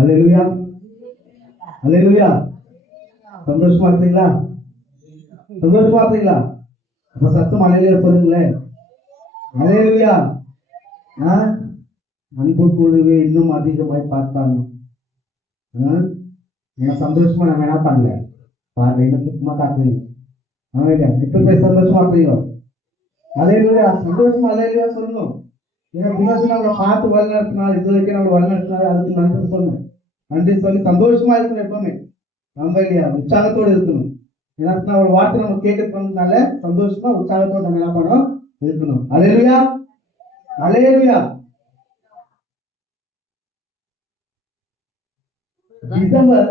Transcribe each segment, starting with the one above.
அல்லேலூயா, அல்லேலூயா. சந்தோஷமா இருக்கீங்களா? சந்தோஷமா இருக்கீங்களா? அப்ப சத்தம் அல்லேலூயா சொல்லுங்களேன். அல்லேலூயா. அன்பு கூறுவே இன்னும் அதிகமாய் பார்த்தாங்க. ஏன்னா சந்தோஷமா நம்ம என்ன பண்ணல பாருங்க, என்ன சுத்தமா காட்டுறீங்க. இப்ப போய் சந்தோஷமா இருக்கீங்களோ? அல்லேலூயா. சந்தோஷமா அல்லேலூயா சொல்லணும். ஏன்னா முன்னாடி நம்மளை பார்த்து வழிநடத்தினாலும் இது வரைக்கும் நம்ம வழிநடத்தினாலும் அதுக்கு நன்றி சொல்லணும். நன்றி சொல்லி சந்தோஷமா இருக்கணும். எப்பவுமே நம்ம இல்லையா உற்சாகத்தோடு இருக்கணும். ஏன்னா ஒரு வார்த்தை நம்ம கேட்கறது வந்ததுனால சந்தோஷமா உற்சாகத்தோடு நம்ம என்ன பண்ணணும் இருக்கணும். அல்லேலூயா, அல்லேலூயா. டிசம்பர்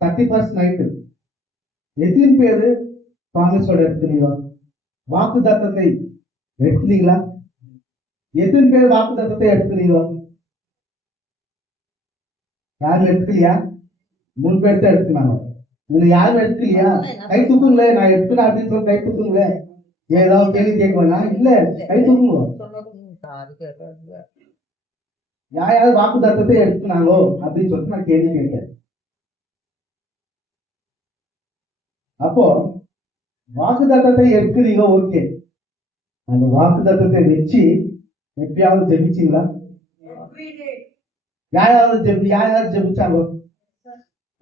31 நைட்டு எத்தனை பேரு ப்ராமிஸோட எடுத்துனீங்களா? வாக்கு தத்தத்தை எடுத்துனீங்களா? எத்தனை பேர் வாக்கு தத்தத்தை எடுத்துனீங்களா? யாரும் எடுத்துக்கலையா? 3 பேர் தான் எடுத்துனாங்க. நீங்க யாரும் எடுத்துக்கலையா? கை தூக்குங்களே. நான் எடுத்துனா அப்படின்னு சொல்லி கை தூக்குங்களே. ஏதாவது கேள்வி கேட்கணும்னா இல்ல, கை தூக்குங்க. யாராவது வாக்கு தத்தத்தை எடுத்துனாங்கோ அப்படின்னு சொல்லிட்டு நான் கேள்வி கேட்டேன். அப்போ வாக்கு தத்தத்தை எடுக்கிறீங்க, ஓகே. அந்த வாக்கு தத்தத்தை வச்சு எப்பயாவது ஜெபிச்சீங்களா? யாராவது ஜெபிச்சாங்க?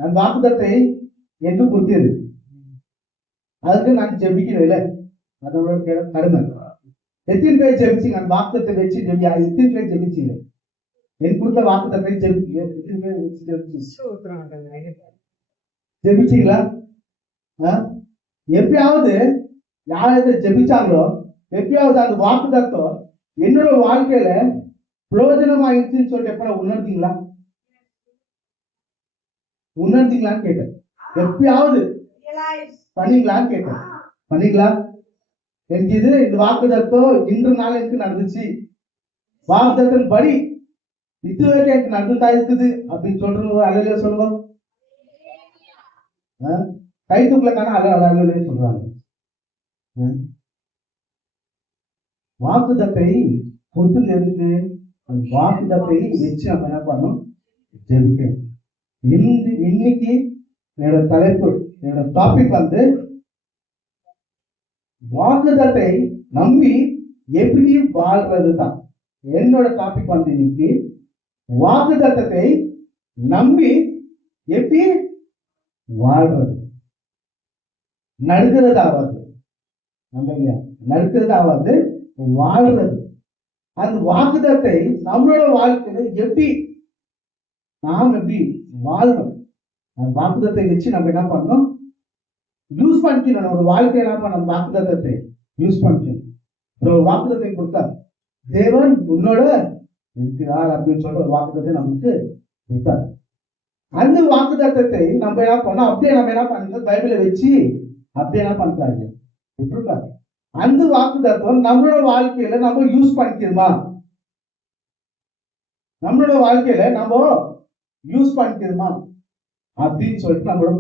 அந்த வாக்கு தத்தை எங்க கொடுத்தது? அதுக்கு நான் ஜெபிக்கல, அதோட கடமை. எத்தனை பேர் ஜெபிச்சீங்க? அந்த வாக்கு தத்தை வச்சு எத்தனை பேர் ஜெபிச்சீங்க? என் கொடுத்த வாக்கு தத்தை ஜெபிச்சீங்களா? எப்பயாவது யாராவது ஜெபிச்சாங்களோ, எப்பயாவது அந்த வாக்கு தத்துவம் என்னோட வாழ்க்கையில பிரயோஜனமா இருந்துச்சுன்னு சொல்லிட்டு எப்ப உணர்ந்தீங்களா? உணர்ந்தீங்களான்னு கேட்டேன். எப்பயாவது பண்ணீங்களான்னு கேட்டேன். பண்ணீங்களா? எனக்கு இந்த வாக்கு தத்துவம் இன்று நாள் எனக்கு நடந்துச்சு, வாக்கு தத்துவம் படி இதுவரைக்கும் எனக்கு நடந்துட்டா இருக்குது அப்படின்னு சொல்றது அல்லேலூயா சொல்லுவோம். கை தூக்கலக்கான அல்லேலூயா சொல்றாங்க. வாக்கு தத்தை பொறுத்து இருக்கு. வாக்கு தத்தை வச்சு நம்ம என்ன பண்ணணும்? ஜெபிக்கணும். இன்னைக்கு என்னோட தலைப்பு, என்னோட டாபிக் வந்து வாக்குதத்தை நம்பி எப்படி வாழ்றது தான். என்னோட டாபிக் வந்து இன்னைக்கு வாக்குதத்தை நம்பி எப்படி வாழ்றது. நடுக்கிறதாவது, நடுக்கிறதாவது வாழ்றது. அந்த வாக்குதத்தை நம்மளோட வாழ்க்கையில எப்படி நாம் எப்படி வாழணும், அந்த வாக்குதத்தை வச்சு நம்ம என்ன பண்ணணும்? யூஸ் பண்ணிக்கணும். ஒரு வாழ்க்கை என்ன பண்ணணும்? வாக்குதத்தை யூஸ் பண்ணிக்கணும். ஒரு வாக்குதத்தை கொடுத்தா தேவன் உன்னோட இருக்கிறார் அப்படின்னு சொல்ற ஒரு வாக்குதத்தை நமக்கு கொடுத்தார். அந்த வாக்குதத்தை நம்ம என்ன பண்ணோம்? அப்படியே நம்ம என்ன பண்ணோம்? பைபிளை வச்சு அப்படியே என்ன பண்றாங்க விட்டுருக்காங்க. அந்த வாக்குதத்துவம் நம்மளோட வாழ்க்கையில நம்ம யூஸ் பண்ணிக்கிறோமா? நம்மளோட வாழ்க்கையில நம்ம யூஸ் பண்ணிக்கிறோமா அப்படின்னு சொல்லிட்டு நம்மளோட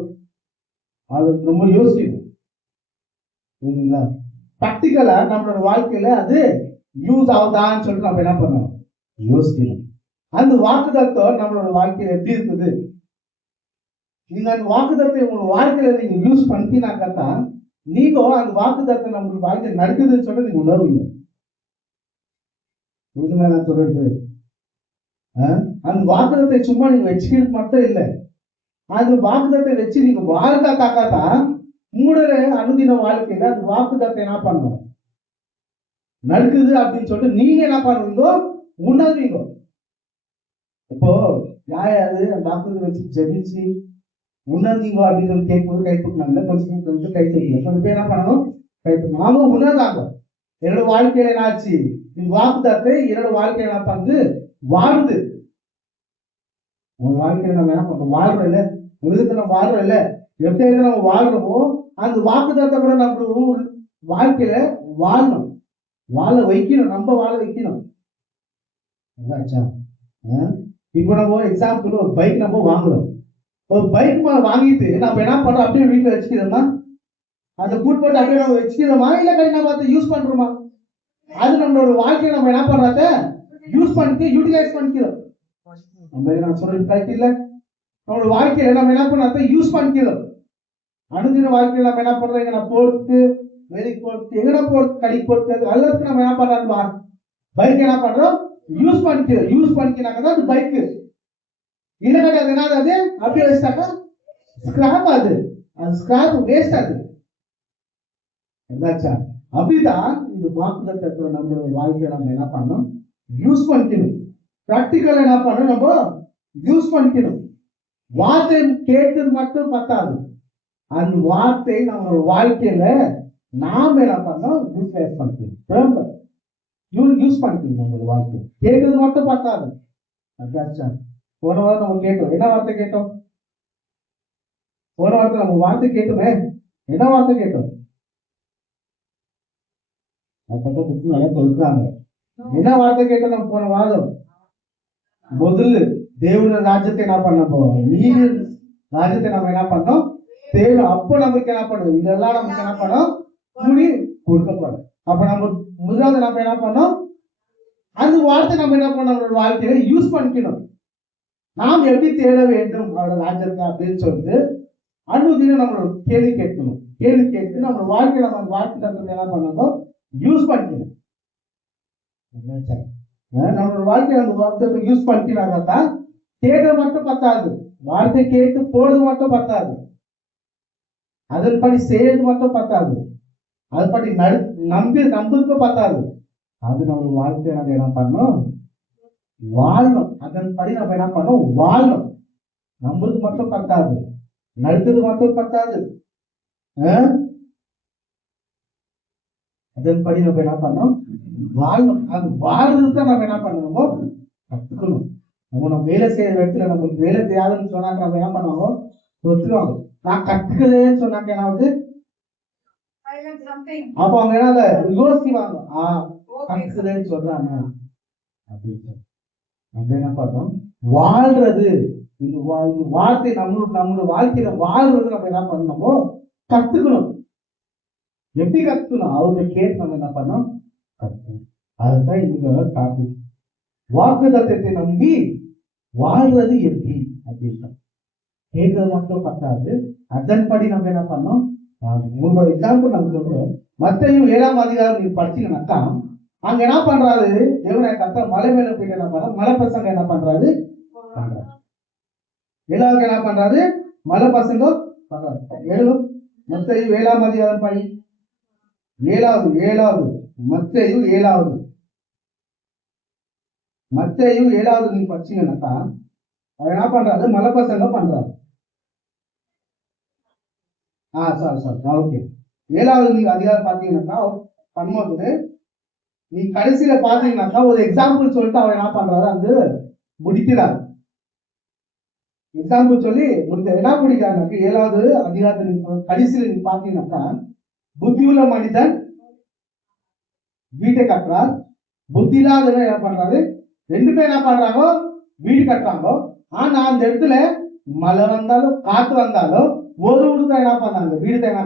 அது நம்ம யோசிக்கணும். பிராக்டிகலா நம்மளோட வாழ்க்கையில அது யூஸ் ஆகுதான்னு சொல்லிட்டு நம்ம என்ன பண்ணணும்? யோசிக்கணும். அந்த வாக்குதத்துவம் நம்மளோட வாழ்க்கையில எப்படி இருக்குது? நீங்க அந்த வாக்குதத்தை உங்க வாழ்க்கையில நீங்க யூஸ் பண்ணினாக்கா நீங்க அந்த வாக்குதத்தை நம்ம வாழ்க்கையில நடக்குதுன்னு சொல்லிட்டு நீங்க உணர்வீங்க. நான் சொல்றது அந்த வாக்குதத்தை சும்மா நீங்க வச்சுக்கிறது மட்டும் இல்லை, அந்த வாக்குதத்தை வச்சு நீங்க வாழ்ந்தாக்காதான் உங்களோட அனுதின வாழ்க்கையில அந்த வாக்குதத்தை என்ன பண்ணணும்? நடக்குது அப்படின்னு சொல்லிட்டு நீங்க என்ன பண்ணுவீங்க? உணர்வீங்க. இப்போ யாராவது வாக்குதத்தை வச்சு ஜெபிச்சு உணர்ந்தீங்க அப்படின்னு சொல்லி கேட்கும்போது கை தூக்கினாங்க. கொஞ்சம் கை தூக்கல. கொஞ்சம் பேர் என்ன பண்ணணும்? கை தூக்கணும். அவங்க உணர்ந்தாங்க. என்னோட வாழ்க்கையில என்ன ஆச்சு? இந்த வாக்குதத்தை என்னோட வாழ்க்கையில என்ன பண்ணுது? வாழுது. உங்க வாழ்க்கையில நம்ம என்ன பண்றோம்? வாழ்றோம் இல்ல, உலகத்துல நம்ம வாழ்றோம் இல்ல, எப்படி நம்ம வாழ்றோமோ அந்த வாக்குதத்தை கூட நம்ம வாழ்க்கையில வாழணும், வாழ வைக்கணும், நம்ம வாழ வைக்கணும். இப்ப நம்ம எக்ஸாம்பிள் ஒரு பைக் நம்ம வாங்குறோம். ஒரு பைக் வாங்கிட்டு நம்ம என்ன பண்றோம்? அப்படியே வீட்டுல வச்சுக்கிறோமா? அந்த கூட்டு போட்டு அப்படியே நம்ம வச்சுக்கிறோமா? இல்ல கை நம்ம அதை யூஸ் பண்றோமா? அது நம்மளோட வாழ்க்கையை நம்ம என்ன பண்றத யூஸ் பண்ணிட்டு யூட்டிலைஸ் பண்ணிக்கிறோம். நான் சொல்றது கரெக்ட் இல்ல? நம்மளோட வாழ்க்கையில நம்ம என்ன பண்ண யூஸ் பண்ணிக்கிறோம். அனுதின வாழ்க்கையில நம்ம என்ன பண்றோம், எங்க போட்டு வெளி போட்டு எங்கடா போட்டு கழி போட்டு எல்லாத்துக்கும் நம்ம என்ன பண்றோம், பைக் என்ன பண்றோம் யூஸ் பண்ணிக்கிறோம். யூஸ் பண்ணிக்கிறாங்க அது பைக்கு இல்லைன்னா அது என்ன, அது அப்படியே வச்சுட்டாக்கா ஸ்கிராப். அது ஸ்கிராப் வேஸ்ட். அது என்னாச்சா? அப்படிதான் இது வாக்குத்தத்தத்துல நம்மளோட வாழ்க்கையை நம்ம என்ன பண்ணணும், யூஸ் பண்ணிக்கணும். பிராக்டிக்கல் என்ன பண்ணணும், நம்ம யூஸ் பண்ணிக்கணும். வார்த்தை கேட்டது மட்டும் பத்தாது, அந்த வார்த்தை நம்மளோட வாழ்க்கையில நாம என்ன பண்ணோம், யூஸ் பண்ணிக்கணும். யூஸ் பண்ணிக்கணும். நம்மளோட வாழ்க்கை கேட்டது மட்டும் பத்தாது. அதாச்சா போன வாரம் நம்ம கேட்டோம், என்ன வார்த்தை கேட்டோம்? போன வாரத்தை நம்ம வார்த்தை கேட்டோமே, என்ன வார்த்தை கேட்டோம்? நல்லா சொல்றாங்க. என்ன வார்த்தை கேட்டோம் நம்ம போன வாரம்? முதல்ல தேவன ராஜ்யத்தை என்ன பண்ண போறோம், நீதி ராஜ்யத்தை நம்ம என்ன பண்ணோம் தேவை. அப்போ நமக்கு என்ன பண்ணும், இதெல்லாம் நமக்கு என்ன பண்ணோம் கூடி கொடுக்கப்படும். அப்ப நம்ம முதலாவது நம்ம என்ன பண்ணோம், அந்த வார்த்தை நம்ம என்ன பண்ணோம் நம்மளோட வாழ்க்கையில யூஸ் பண்ணிக்கணும். நாம் எப்படி தேட வேண்டும் அவரோட ராஜ்யத்தை அப்படின்னு சொல்லிட்டு அனுதினம் நம்மளோட கேள்வி கேட்கணும். கேள்வி கேட்டு நம்மளோட வாழ்க்கையில நம்ம வார்த்தை என்ன பண்ணணும், யூஸ் பண்ணிக்கணும். நம்மளோட வாழ்க்கையில அந்த வார்த்தை யூஸ் பண்ணிக்கிறாங்க. கேட்க மட்டும் பத்தாது, வார்த்தை கேட்டு போறது மட்டும் பத்தாது, அதன்படி செய்யறது மட்டும் பத்தாது, அதுபடி நம்புறதுக்கு பத்தாது. அது நம்ம வாழ்க்கையை நம்ம என்ன பண்ணணும், வாழணும். அதன்படி நம்ம என்ன பண்ணணும், வாழணும். நம்புறது மட்டும் பத்தாது, நடத்துறது மட்டும் பத்தாது, அதன்படி நம்ம என்ன பண்ணணும், வாழணும். அது வாழ்றதுக்கு நம்ம என்ன பண்ணணுமோ கத்துக்கணும். நம்ம வேலை செய்யற இடத்துல நம்மளுக்கு வேலை தெரியாதுன்னு சொன்னாக்க நம்ம என்ன பண்ணுவாங்க, ஒத்துருவாங்க. நான் கத்துக்கிறேன்னு சொன்னாக்க என்ன ஆகுது, அப்ப அவங்க என்ன யோசிக்குவாங்க, கத்துக்கிறேன்னு சொல்றாங்க அப்படின்னு. நம்ம என்ன பார்த்தோம், வாழ்றது. இந்த வார்த்தை நம்மளோட வாழ்க்கையில வாழ்றது நம்ம என்ன பண்ணணுமோ கத்துக்கணும். எப்படி கத்துக்கணும், அவங்க கேட்டு நம்ம என்ன பண்ணோம் கத்துக்கணும். அதுதான் இந்த டாபிக், வாக்குத்தத்தத்தை நம்பி வாழ்றது எப்படி அப்படின்னு. கேட்கறது மட்டும் பத்தாது, அதன்படி நம்ம என்ன பண்ணோம். ஒரு எக்ஸாம்பிள் நம்ம சொல்றோம், மத்தேயு 7ஆம் அதிகாரம் நீங்க படிச்சீங்கன்னாக்கா அங்க என்ன பண்றாரு, தேவனை கத்த மலை மேல போயிட்டு என்ன பண்றாரு, மலை பசங்க என்ன பண்றாரு, எல்லாருக்கும் என்ன பண்றாரு, மலை பசங்க பண்றாரு. மத்தேயு 7ஆம் அதிகாரம் படி, ஏழாவது மத்தேயு 7வது நீங்க படிச்சீங்கன்னாக்கா அவர் என்ன பண்றாரு, மலை பசங்க பண்றாரு. ஓகே. 7வது நீங்க அதிகாரம் பாத்தீங்கன்னாக்கா பண்ணும்போது நீ கடைசியில பாத்தீங்கன்னாக்கா ஒரு எக்ஸாம்பிள் சொல்லிட்டு அவர் என்ன பண்றாரு, அங்கு முடிக்கிறார். எக்ஸாம்பிள் சொல்லி என்ன முடிக்கிறாருனாக்க 7வது அதிகாரத்தில் கடைசியில நீங்க பாத்தீங்கன்னாக்கா புத்தியுள்ள மனிதன் வீட்டை கட்டுறார், புத்தி இல்லாதவன் என்ன பண்றாரு, ரெண்டு பேர் என்ன பண்றாங்க, வீடு கட்டுறாங்க. ஆனா அந்த இடத்துல மழை வந்தாலும் காத்து வந்தாலும் ஒரு வீடு தான் என்ன பண்ணாங்க, வீடு தான் என்ன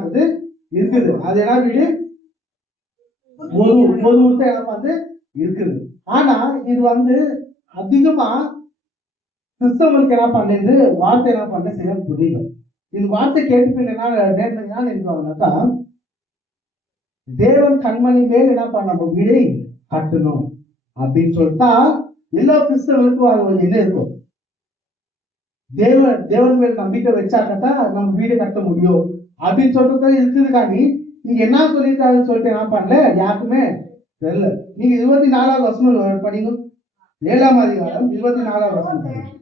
இருக்குது. அது என்ன வீடு, ஒரு வீடு தான் என்ன பண்ணு இருக்குது. ஆனா இது அதிகமா கிறிஸ்தவங்களுக்கு என்ன பண்ணது, வார்த்தை என்ன பண்ண செய்ய புரியல. இது வார்த்தை கேட்டு என்ன நினைப்பாங்கன்னாக்கா, தேவன் கண்மணி மேல் என்ன பண்ண வீடை கட்டணும் அப்படின்னு சொல்லிட்டா எல்லா கிறிஸ்தவர்களுக்கும் அது ஒரு என்ன இருக்கும், தேவன் மேல் நம்பிக்கை வச்சாக்கத்தான் நம்ம வீடு கட்ட முடியும் அப்படின்னு சொல்லிட்டு இருக்குது. காண்டி நீங்க என்ன சொல்லியிருக்காருன்னு சொல்லிட்டு என்ன பண்ணல யாருக்குமே தெரியல. நீங்க 24வது வசனம் படிங்க, 7ஆம் அதிகாரம் 24வது வசனம்.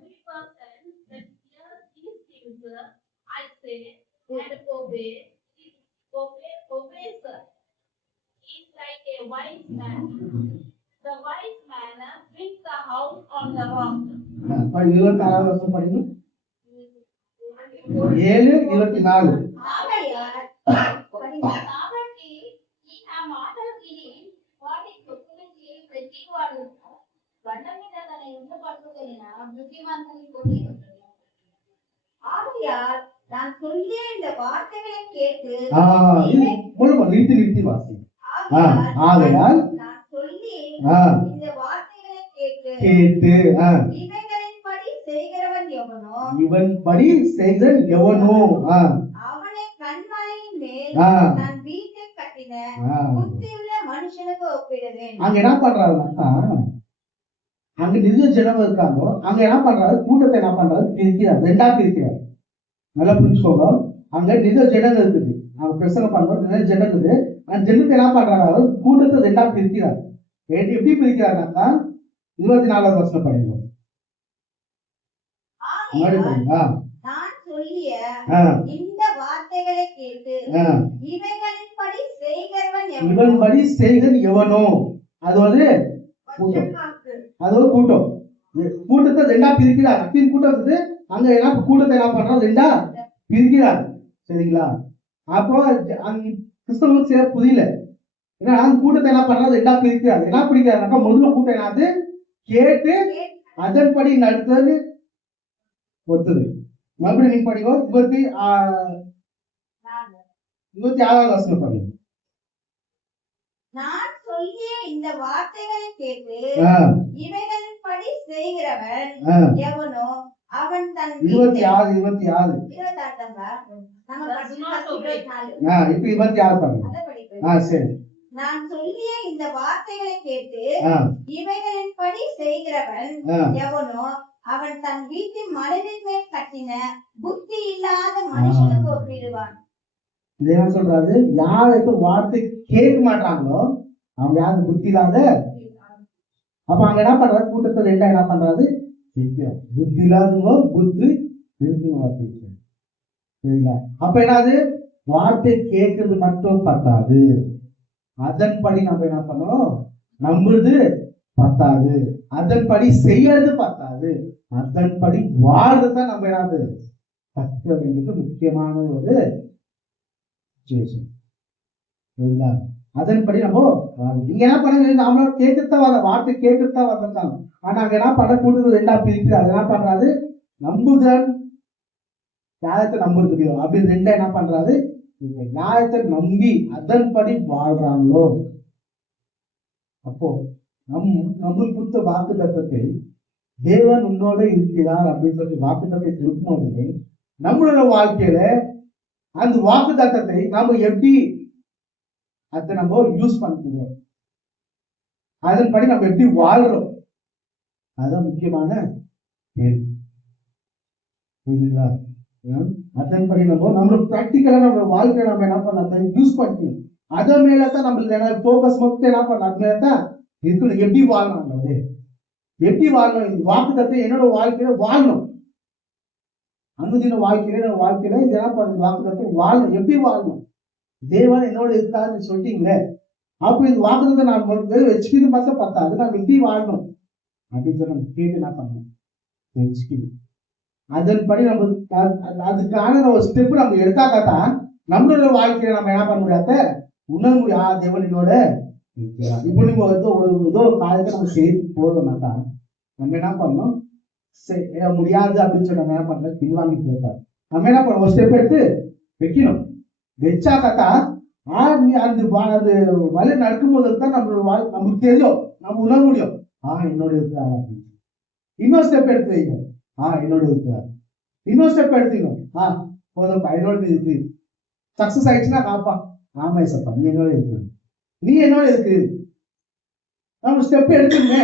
The wise man built the house on the rock. 24வது வசனம் படிங்க. 7:24. కాబట్టి ఆ మాటలు విని వాటి గురించి ప్రతివాడు బండ మీద తన ఇంట్లో పట్టుకున్న బుద్ధిమంతుని కొట్టి ஆகையால் நான் சொல்லிய இந்த வார்த்தைகளை கேட்டு நிறுத்தி வாசி. ஆகையால் நான் சொல்லி இந்த வார்த்தைகளை கேட்டு இவைகளின் செய்கிறவன் எவனோ இவன்படி செய்தல் எவனோ அவனை கண்மலையின் மேல் ஆ. நான் வீட்டை கட்டின ஆ. புத்தியுள்ள மனுஷனுக்கு ஒப்பிடுவேன். அங்க என்ன பண்றாருன்னா, அங்க நிறைய ஜனம் இருக்காங்க. அங்க என்ன பண்றாரு, கூட்டத்தை என்ன பண்றாரு, பிரிக்கிறார், ரெண்டா பிரிக்கிறார். நல்லா புரிஞ்சுக்கோங்க. அங்க நிறைய ஜனம் இருக்குது, அவங்க பிரசங்கம் பண்ணும்போது நிறைய ஜனம் இருக்குது. அந்த ஜனத்தை என்ன பண்றாரு, கூட்டத்தை ரெண்டா பிரிக்கிறார். எப்படி பிரிக்கிறாருனாக்கா 24வது வசனம் படிங்க. முன்னாடி ஆகையால் படிங்க. நான் சொல்லிய ஆ. இந்த வார்த்தைகளை கேட்டு ஆ. இவைகளின்படி செய்கிறவன் எவனோ இவன்படி செய்தல் எவனோ, அது வந்து கூட்டம். அது ஒரு கூட்டம். கூட்டத்தை ரெண்டா பிரிக்கிறார். கூட்டம் இருக்குது. அங்க என்ன கூட்டத்தை என்ன பண்றோம், ரெண்டா பிரிக்கிறார். சரிங்களா? அப்போ அங்க கிறிஸ்தவங்களுக்கு சேர புரியல. ஏன்னா அந்த கூட்டத்தை என்ன பண்றாரு, ரெண்டா பிரிக்கிறார். என்ன பிரிக்கிறாருனாக்கா, முதல்ல கூட்டம் என்னது கேட்டு அதன்படி நடத்துறது ஒத்துது. மறுபடியும் நீங்க படிக்கோ 26வது வசனம் படிங்க. நான் சொல்லிய இந்த வார்த்தைகளை கேட்டு ஆ. இவைகளின்படி செய்கிறவன் ஆ. எவனோ அவன் தன் 26 26 இப்ப 26 பாருங்க. சரி. நான் சொல்லிய இந்த வார்த்தைகளை கேட்டு ஆ. இவைகளின்படி செய்கிறவன் ஆ. எவனோ அவன் தன் வீட்டின் மலையின் மேல் கட்டின புத்தி இல்லாத மனுஷனுக்கு ஒப்பிடுவான். இது என்ன சொல்றாரு, யாருக்கு வார்த்தை கேட்க மாட்டாங்களோ அவங்க யாரு புத்தி இல்லாத. அப்ப அங்க என்ன பண்றாரு, கூட்டத்தை ரெண்டா என்ன பண்றாரு, புத்தி இல்லாதவங்க புத்தி இருக்குங்க. சரிங்களா? அப்ப என்னது, வார்த்தை கேட்கறது மட்டும் பத்தாது, அதன்படி நம்ம என்ன பண்ணணும், நம்புறது பத்தாது, அதன்படி செய்யறது பத்தாது, அதன்படி வாழ்றதுதான் நம்ம என்னது கற்க வேண்டியது முக்கியமான ஒரு situation. சரிங்களா? அதன்படி நம்ம நீங்க என்ன பண்ணுங்க, நாம கேட்கத்தான் வர வார்த்தை கேட்கத்தான் வந்திருக்காங்க. ஆனா அங்க என்ன பண்ண கூடுதல் ரெண்டா பிரிக்குது. அது என்ன பண்றாரு, நம்புதல் நியாயத்தை நம்புறது முடியும் அப்படின்னு ரெண்டா என்ன பண்றாரு, நீங்க நியாயத்தை நம்பி அதன்படி வாழ்றாங்களோ, அப்போ நம்மளுக்கு கொடுத்த வாக்கு தத்தத்தை தேவன் உன்னோட இருக்கிறார் அப்படின்னு சொல்லி வாக்கு தத்தை இருக்கும்போது நம்மளோட வாழ்க்கையில அந்த வாக்கு தத்தத்தை நம்ம எப்படி அதை நம்ம யூஸ் பண்ணிக்கிறோம், அதன்படி நம்ம எப்படி வாழ்றோம், அதுதான் முக்கியமான கேள்வி. புரியுதுங்களா? அதன்படி நம்ம பிராக்டிக்கலா நம்ம வாழ்க்கையில நம்ம என்ன பண்ணலாம், யூஸ் பண்ணிக்கணும். அத மேலதான் நம்மளுக்கு போக்கஸ் மொத்தம் என்ன பண்ணலாம், அது மேலதான் இருக்கணும். எப்படி வாழணும், அது எப்படி வாழணும், வாக்கு தத்துவம் என்னோட வாழ்க்கையில வாழணும். அனுதின வாழ்க்கையில வாழ்க்கையில இது என்ன பண்ணுது, வாக்கு தத்துவம் வாழணும். எப்படி வாழணும், தேவன் என்னோட இருக்காருன்னு சொல்லிட்டீங்களே, அப்ப இந்த வாக்கு தத்துவம் நான் வச்சுக்கிட்டு மட்டும் பத்தாது, நான் எப்படி வாழணும் அப்படின்னு சொல்லி நம்ம கேட்டு என்ன பண்ணணும், வச்சுக்கணும். அதன்படி நம்ம அதுக்கான ஒரு ஸ்டெப் நம்ம எடுத்தாக்கத்தான் நம்மளோட வாழ்க்கையில நம்ம என்ன பண்ண முடியாத உணர முடியும். தேவன் என்னோட இப்போ நீங்க ஏதோ ஒரு காலத்தை நம்ம செய்து போடணும்னாக்கா நம்ம என்ன பண்ணணும், முடியாது அப்படின்னு சொல்லி நம்ம என்ன பண்ண பின்வாங்கி போட்டார். நம்ம என்ன பண்ணணும், ஒரு ஸ்டெப் எடுத்து வைக்கணும். வச்சாக்கத்தா அந்த வழி நடக்கும்போது தான் நம்மளோட நமக்கு தெரியும், நம்ம உணர முடியும். என்னோட இருக்கிறாங்க. இன்னொரு ஸ்டெப் எடுத்து வைங்க, என்னோட இருக்கிறார். இன்னொரு ஸ்டெப் எடுத்துக்கணும், போதும்ப்பா என்னோட இருக்கு. சக்சஸ் ஆயிடுச்சுன்னா ஆமா சப்பா நீ என்னோட இருக்கு, நீ என்னோட இருக்கு. நம்ம ஸ்டெப் எடுத்துங்க.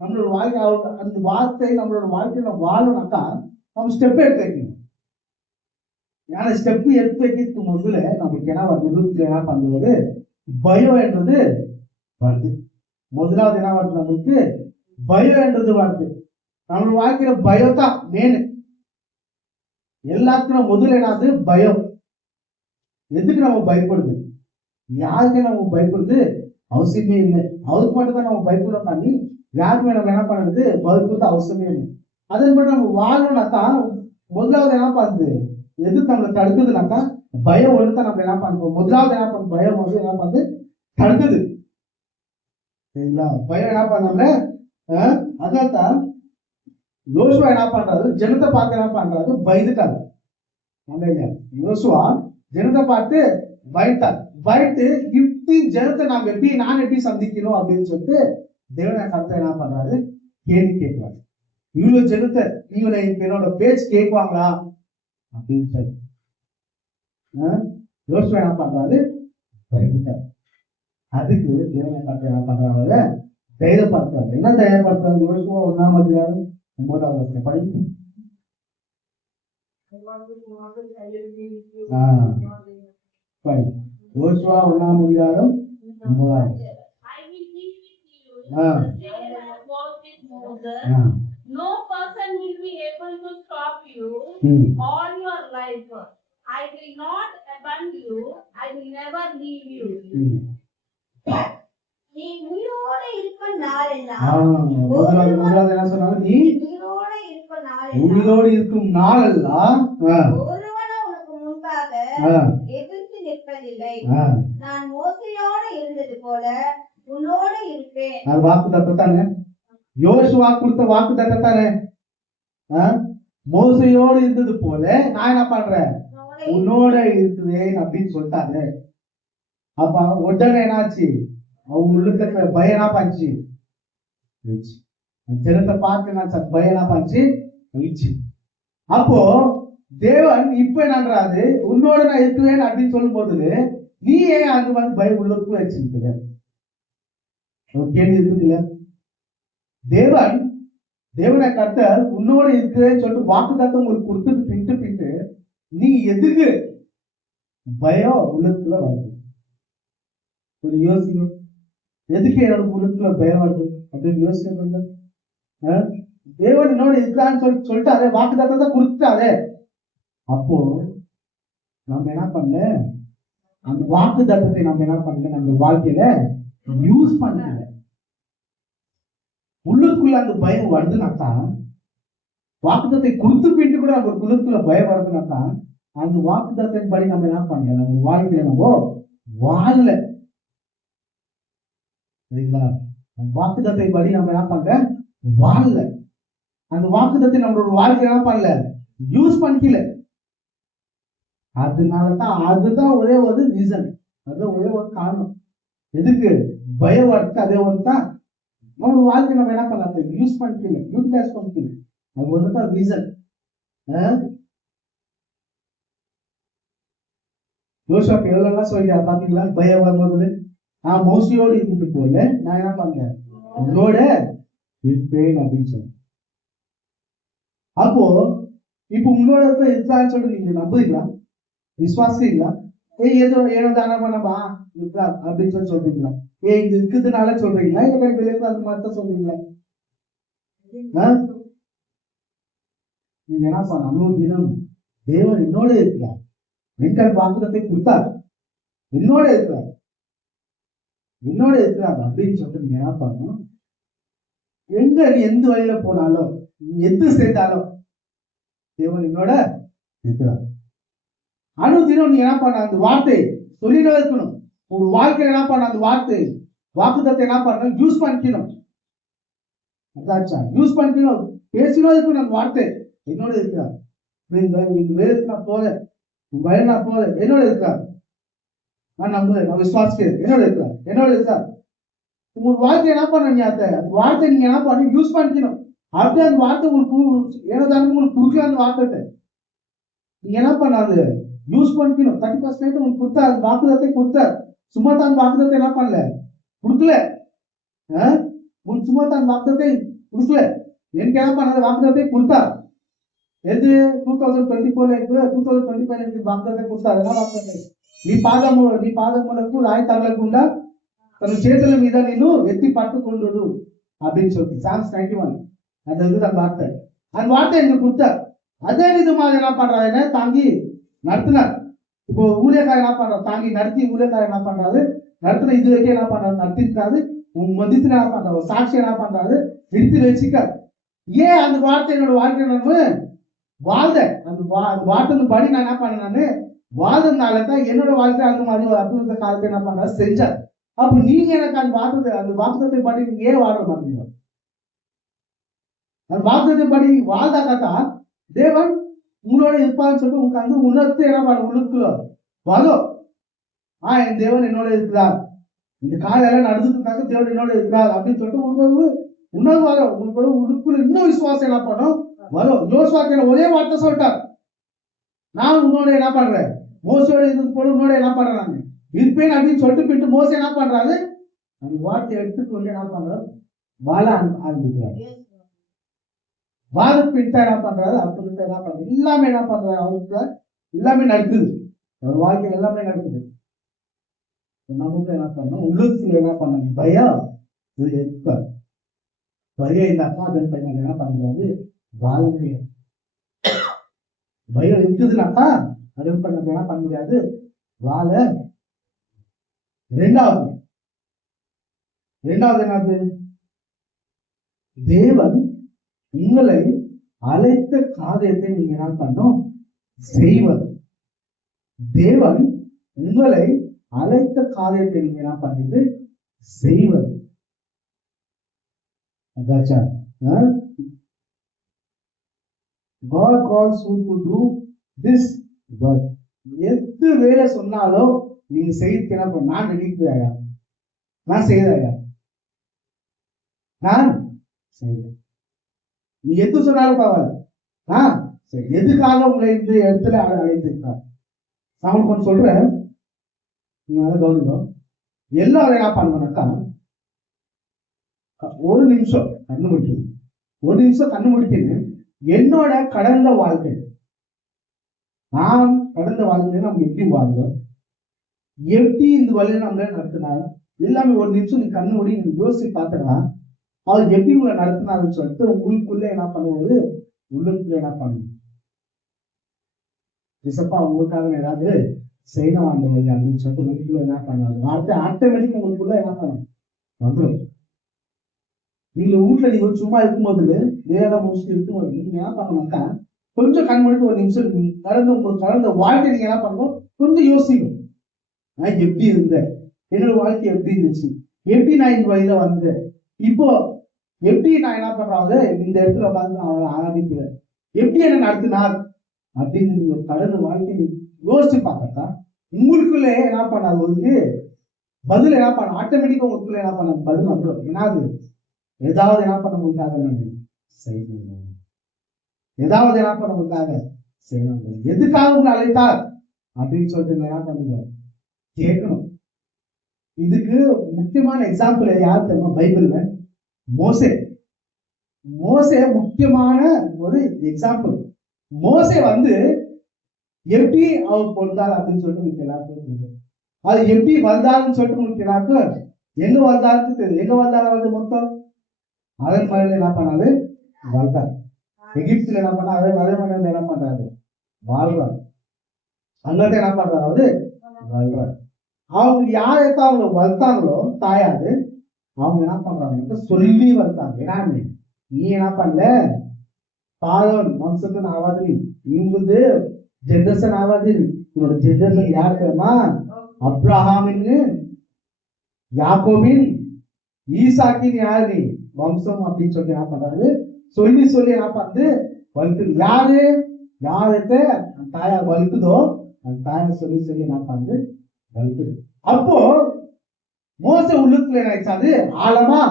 நம்மளோட வாழ்க்கை அந்த வார்த்தை நம்மளோட வாழ்க்கையில வாழணும்னாக்கா நம்ம ஸ்டெப் எடுத்து வைக்கணும். ஏன்னா ஸ்டெப் எடுத்து வைக்கிறதுக்கு முதல்ல நமக்கு என்ன வருது, என்ன பண்றது, பயம் என்றது வருது. முதலாவது என்ன வருது, நம்மளுக்கு பயம் என்றது வருது. நம்மளோட வாழ்க்கையில பயம்தான் மேனு. எல்லாத்துக்கும் முதல்ல என்னது பயம். எதுக்கு நம்ம பயப்படுது, யாருக்கு நம்ம பயப்படுறது அவசியமே இல்லை. அவருக்கு மட்டும் தான் நம்ம பயப்படணும், பண்ணி யாருக்குமே நம்ம என்ன பண்ணுறது பயப்படுறது அவசியமே இல்லை. அதன்படி நம்ம வாழணும்னாக்கா முதலாவது என்ன பண்ணுது, எது நம்மளை தடுக்குதுனாக்கா பயம் ஒழுக்க நம்ம என்ன பண்ணுறோம், முதலாவது என்ன பண்ணும், பயம் வந்து என்ன பண்ணுது தடுக்குது. சரிங்களா? பயம் என்ன பண்ணாமல அதான் யோசுவா என்ன பண்றாரு, ஜனத்தை பார்த்து என்ன பண்றாரு, பயந்துட்டாரு. யோசுவா ஜனத்தை பார்த்து பயந்தார். பயந்து இப்படி ஜனத்தை நாம் நான் எப்படி சந்திக்கணும் அப்படின்னு சொல்லிட்டு தேவனை கருத்தை என்ன பண்றாரு, கேள்வி கேட்கிறாரு. இவ்வளவு ஜனத்தை இவனை என்னோட பேச்சு கேட்குவாங்களா அப்படின்னு சொல்லி யோசிச்சு என்ன பண்றாரு, பயந்துட்டார். அதுக்கு தேவனை பார்த்து என்ன பண்றாங்க, தைரியப்படுத்துறாரு. என்ன தைரியப்படுத்துறாரு? யோசுவா 1 9 படிங்க. யோசுவா 1 9. No person will be able to stop you all your life. I will not abandon you. I will never leave you. நீ உயிரோட இருக்க நாளெல்லாம் முதலாவது என்ன சொன்னாங்க, நீ உயிரோட இருக்க உயிரோடு இருக்கும் நாளெல்லாம் ஒருவனும் உனக்கு முன்பாக எதிர்த்து நிற்பதில்லை. நான் மோசையோட இருந்தது போல உன்னோட இருப்பேன். அது வாக்கு தத்தானே, யோசுவா கொடுத்த வாக்கு தத்தானே. மோசையோடு இருந்தது போல நான் என்ன பண்றேன், உன்னோட இருக்குதேன் அப்படின்னு சொல்லிட்டாரு. அப்ப உடனே என்னாச்சு, அவங்க உள்ளுக்கு பயம் என்ன பண்ணுச்சு, ஜனத்தை பார்த்து என்ன பயம் என்ன பண்ணுச்சு. அப்போ தேவன் இப்ப என்னன்றாரு, உன்னோட நான் இருக்குவேன் அப்படின்னு சொல்லும் போது நீ ஏன் அது வந்து பயம் உள்ளுக்கு வச்சுக்கிட்டு கேள்வி இருக்குதுல்ல. தேவனை கர்த்தர் உன்னோட இருக்குன்னு சொல்லிட்டு வாக்கு தத்தம் உங்களுக்கு கொடுத்துட்டு பின்ட்டு நீ எதுக்கு பயம் உள்ளத்துல வருது? கொஞ்சம் யோசிங்க, எதுக்கு என்னோட உள்ளத்துல பயம் வருது அப்படின்னு யோசிக்க. தேவன் என்னோட இருக்கான்னு சொல்லிட்டாரு, வாக்கு தத்தத்தை கொடுத்துட்டாரு. அப்போ நம்ம என்ன பண்ணல, அந்த வாக்கு தத்தத்தை நம்ம என்ன பண்ணல, நம்ம வாழ்க்கையில யூஸ் பண்ணல. உள்ளுக்குள்ள அந்த பயம் வருதுனாக்கா, வாக்குத்தத்தை கொடுத்து பின்ட்டு கூட நம்ம உள்ளுக்குள்ள பயம் வருதுனாக்கா, அந்த வாக்குத்தத்தின் படி நம்ம என்ன பண்ணல, நம்ம வாழ்க்கையில நம்ம வாழல. சரிங்களா? வாக்குத்தத்தை படி நம்ம என்ன பண்ணல, வாழல. அந்த வாக்குத்தத்தை நம்மளோட வாழ்க்கையில என்ன பண்ணல, யூஸ் பண்ணிக்கல. அதனாலதான் அதுதான் ஒரே ஒரு ரீசன், அதுதான் ஒரே ஒரு காரணம் எதுக்கு பயம் வருது. அதே ஒன்றுதான் நம்ம வாழ்க்கை நம்ம என்ன பண்ணலாம், யூஸ் பண்ணிக்கல, யூட்டிலைஸ் பண்ணிக்கல. அது ஒண்ணுதான் ரீசன். யோசுவாக்கு எவ்வளவு சொல்லிட்டாரு பாத்தீங்களா, பயம் வரும்போது நான் மோசையோடு இருந்தது போல நான் என்ன பண்ணேன், உன்னோட இருப்பேன் அப்படின்னு சொல்லி. அப்போ இப்ப உங்களோட இருக்கான்னு சொல்லி நீங்க நம்புறீங்களா, விசுவாசிங்களா? ஏதோ ஏனோ தானே பண்ணமா இருக்கா அப்படின்னு சொல்லி சொல்றீங்களா? இங்க இருக்குதுனால சொல்றீங்களா, இல்ல விளைவு அந்த மாதிரி தான் சொல்றீங்களா? நீங்க என்ன பண்ணணும், தினம் தேவன் என்னோட இருக்கிறார், வெண்கல் வாக்குதத்தை கொடுத்தார், என்னோட இருக்கிறார் அப்படின்னு சொல்லிட்டு நீங்க என்ன பண்ணணும், எங்க நீ எந்த வழியில போனாலும் எது செய்தாலும் தேவன் என்னோட இருக்கிறார். அனுதினம் நீ என்ன பண்ண, அந்த வார்த்தை சொல்லிட்டு இருக்கணும். ஒரு வாழ்க்கையில என்ன பண்ண, அந்த வார்த்தை வாக்குதத்தை என்ன பண்ணணும், யூஸ் பண்ணிக்கணும். யூஸ் பண்ணிக்கணும், பேசினோம் இருக்கணும். அந்த வார்த்தை என்னோட இருக்கிறார், நீங்க வேலைக்கு நான் போல வயல் நான் போல என்னோட இருக்கிறார், நான் நம்புறேன், நான் விசுவாசிக்கிறேன், என்னோட இருக்கார். உங்க வாழ்க்கை என்ன பண்ண, அந்த வார்த்தை நீங்க என்ன பண்ண, யூஸ் பண்ணிக்கணும். அப்படியே அந்த வார்த்தை உங்களுக்கு ஏனோ தானே உங்களுக்கு கொடுக்கல, அந்த வார்த்தை நீங்க என்ன பண்ணாது யூஸ் பண்ணிக்கணும். 30% உங்களுக்கு கொடுத்தா, அந்த வாக்குதத்தை கொடுத்தார். சும்மா தான் வாக்குதத்தை என்ன பண்ணல, கொடுக்கல. சும்மா தான் வாக்குதத்தை கொடுக்கல, எனக்கு என்ன பண்ணாத வாக்குதத்தை கொடுத்தார். எது 2024 2025 వాగ్దానం கொடுத்தாరు. ఎలా వాగ్దానం, నీ పాదములకు రాయి తగలకుండా తన చేతుల మీద నిన్ను ఎత్తి పట్టుకుందును அப்படின்னு சொல்லி சாம்ஸ் 91 அது வந்து அந்த வார்த்தை எனக்கு கொடுத்தார். அதே விதமாக என்ன பண்றாருன்னா தாங்கி நடத்தினார். இப்போ ஊழியக்காரர் என்ன பண்றாரு, தாங்கி நடத்தி ஊழியக்காரர் என்ன பண்றாரு, நடத்தின இது வரைக்கும் என்ன பண்றாரு, நடத்திருக்காரு. மதித்து என்ன பண்றாரு, சாட்சி என்ன பண்றாரு, எடுத்து வச்சுக்கார். ஏன் அந்த வார்த்தை என்னோட வாழ்க்கை நம்ம வாழ்ந்த அந்த வார்த்தை படி நான் என்ன பண்ணேன், வாழ்ந்ததுனால தான் என்னோட வாழ்க்கை அந்த மாதிரி ஒரு அற்புத காலத்தை என்ன பண்றாரு செஞ்சார். அப்ப நீங்க எனக்கு அந்த வாக்குத்தத்தை படி நீங்க ஏன் வாழ மாட்டீங்க? அந்த வாக்குத்தத்தை படி வாழ்ந்தாதான் தேவன் உங்களோட இருப்பான்னு சொல்லிட்டு உங்களுக்கு அந்த உணர்த்து என்ன பண்ண உள்ளுக்குள்ள வரும். என் தேவன் என்னோட இருக்கிறார், இந்த காலையில நடந்துட்டு தேவன் என்னோட இருக்கிறார் அப்படின்னு சொல்லிட்டு உங்களுக்கு உணர்வாக உங்களுக்குள்ள இன்னும் விசுவாசம் என்ன பண்ணும் வரும். யோசுவாக்கு ஒரே வார்த்தை சொல்லிட்டார், நான் உன்னோட என்ன பண்றேன், மோசோட இது போல உன்னோட என்ன பண்றாங்க இருப்பேன் அப்படின்னு சொல்லிட்டு பின்ட்டு மோசம் என்ன பண்றாரு, அந்த வார்த்தை எடுத்துட்டு வந்து என்ன பண்றாரு, வாழ ஆரம்பிக்கிறாரு. வாழ பின்ட்டு என்ன பண்றாரு, அப்படி என்ன பண்றாரு, எல்லாமே என்ன பண்றாரு, அவருக்கு எல்லாமே நடக்குது, அவர் வாழ்க்கை எல்லாமே நடக்குது. நமக்கு என்ன பண்ணணும், உள்ளத்துல என்ன பண்ணணும், பயம் இருக்க பயம் இந்த அப்பா பையன் என்ன பண்ணுறாரு, வாழ முடியாது. பயம் இருக்குதுனாக்கா அது என்ன பண்ண முடியாது, வாழ. இரண்டாவது என்னது, தேவன் உங்களை அழைத்த காரியத்தை நீங்க என்ன பண்ணும் செய்வது. தேவன் உங்களை அழைத்த காரியத்தை நீங்க என்ன பண்ணிட்டு செய்வது. God calls you to do this work. எது வேலை சொன்னாலும் நீங்க செய்ய என்ன பண்ண, நான் நினைக்கிறாயா, நான் செய்யறாயா, நான் செய்யறேன். நீ எது சொன்னாலும் பரவாயில்ல, நான் எதுக்காக உங்களை இந்த இடத்துல அழைத்திருக்கார். நான் உங்களுக்கு கொஞ்சம் சொல்றேன், நீங்க அதை கவனிக்கும். எல்லாரும் என்ன பண்ணணும்னாக்கா, ஒரு நிமிஷம் கண்ணு முடிக்கணும், ஒரு நிமிஷம் கண்ணு முடிக்கணும். என்னோட கடந்த வாழ்க்கை, நான் கடந்த வாழ்க்கையில நம்ம எப்படி வாழ்ந்தோம், எப்படி இந்த வழியில நம்மள நடத்தினார், எல்லாமே ஒரு நிமிஷம் நீ கண்ணு மூடி நீங்க யோசிச்சு பார்த்துக்கலாம். அவர் எப்படி உங்களை நடத்தினாருன்னு சொல்லிட்டு உங்களுக்குள்ள என்ன பண்ணுவது, உள்ளுக்குள்ள என்ன பண்ணணும், விசப்பா உங்களுக்காக ஏதாவது செய்யணும் அந்த அப்படின்னு சொல்லிட்டு உங்களுக்குள்ள என்ன பண்ணுவாங்க, வார்த்தை ஆட்டோமேட்டிக் உங்களுக்குள்ள என்ன பண்ணணும் வந்துடும். நீங்க வீட்டுல நீங்க சும்மா இருக்கும்போது வேலை முடிச்சுட்டு இருக்கும்போது நீங்க என்ன பண்ணணும்க்கா, கொஞ்சம் கண் முடிட்டு ஒரு நிமிஷம் உங்களுக்கு கடந்த வாழ்க்கை நீங்க என்ன பண்ணணும், கொஞ்சம் யோசிக்கணும். நான் எப்படி இருந்தேன், என்னோட வாழ்க்கை எப்படி இருந்துச்சு, எப்படி நான் இந்த வழியில வந்தேன், இப்போ எப்படி நான் என்ன பண்றாங்க இந்த இடத்துல உட்காந்து நான் ஆரம்பிக்கிறேன், எப்படி என்ன நடத்தினார் அப்படின்னு நீங்க கடந்த வாழ்க்கையை யோசிச்சு பார்த்தா உங்களுக்குள்ள என்ன பண்ணாது, உங்களுக்கு பதில் என்ன பண்ண ஆட்டோமேட்டிக்கா உங்களுக்குள்ள என்ன பண்ண பதில் வந்துடும். என்னது, ஏதாவது என்ன பண்ண முடியாத செய்யணும், ஏதாவது என்ன பண்ண முடியாத செய்யணும். எதுக்காக உங்களை அழைத்தார் அப்படின்னு சொல்லிட்டு என்ன பண்ணுங்க, கேட்கணும். இதுக்கு முக்கியமான எக்ஸாம்பிள் யார் தெரியுமா, பைபிள்ல மோசே. மோசே முக்கியமான ஒரு எக்ஸாம்பிள். மோசே வந்து எப்படி அவர் பொறுத்தார் அப்படின்னு சொல்லிட்டு உங்களுக்கு எல்லாருக்கும், அது எப்படி வந்தாருன்னு சொல்லிட்டு உங்களுக்கு எல்லாருக்கும், எங்க வந்தாருக்கு தெரியும். எங்க வந்தாரு வந்து மொத்தம் அதன் மலையில என்ன பண்ணாரு, வாழ்ந்தார். எகிப்துல என்ன பண்ணா, அதே மலை மலையில என்ன பண்றாரு, வாழ்றாரு. அங்கதான் என்ன பண்றாரு, வாழ்றாரு. அவங்க யாரைத்தான் அவங்க வளர்த்தாங்களோ தாயாது, அவங்க என்ன பண்றாங்க சொல்லி வளர்த்தாங்க. ஏன்னா நீ என்ன பண்ணல, பாலன் வம்சத்தின் ஆவாது, இங்குது ஜெனரேஷன் ஆவாது. உன்னோட ஜெனரேஷன் யார் தெரியுமா, அப்ரஹாமின், யாக்கோபின், ஈசாக்கின் யாரு வம்சம் அப்படின்னு சொல்லி என்ன பண்றாரு, சொல்லி சொல்லி என்ன பண்ணு வளர்த்து. யாரு யாருக்கு அந்த தாயார் வளர்க்குதோ அந்த தாயார் சொல்லி சொல்லி என்ன பண்ணு வளர்க்குது. அப்போ மோசே உள்ளுக்குள்ள என்ன ஆயிடுச்சாது ஆழமா.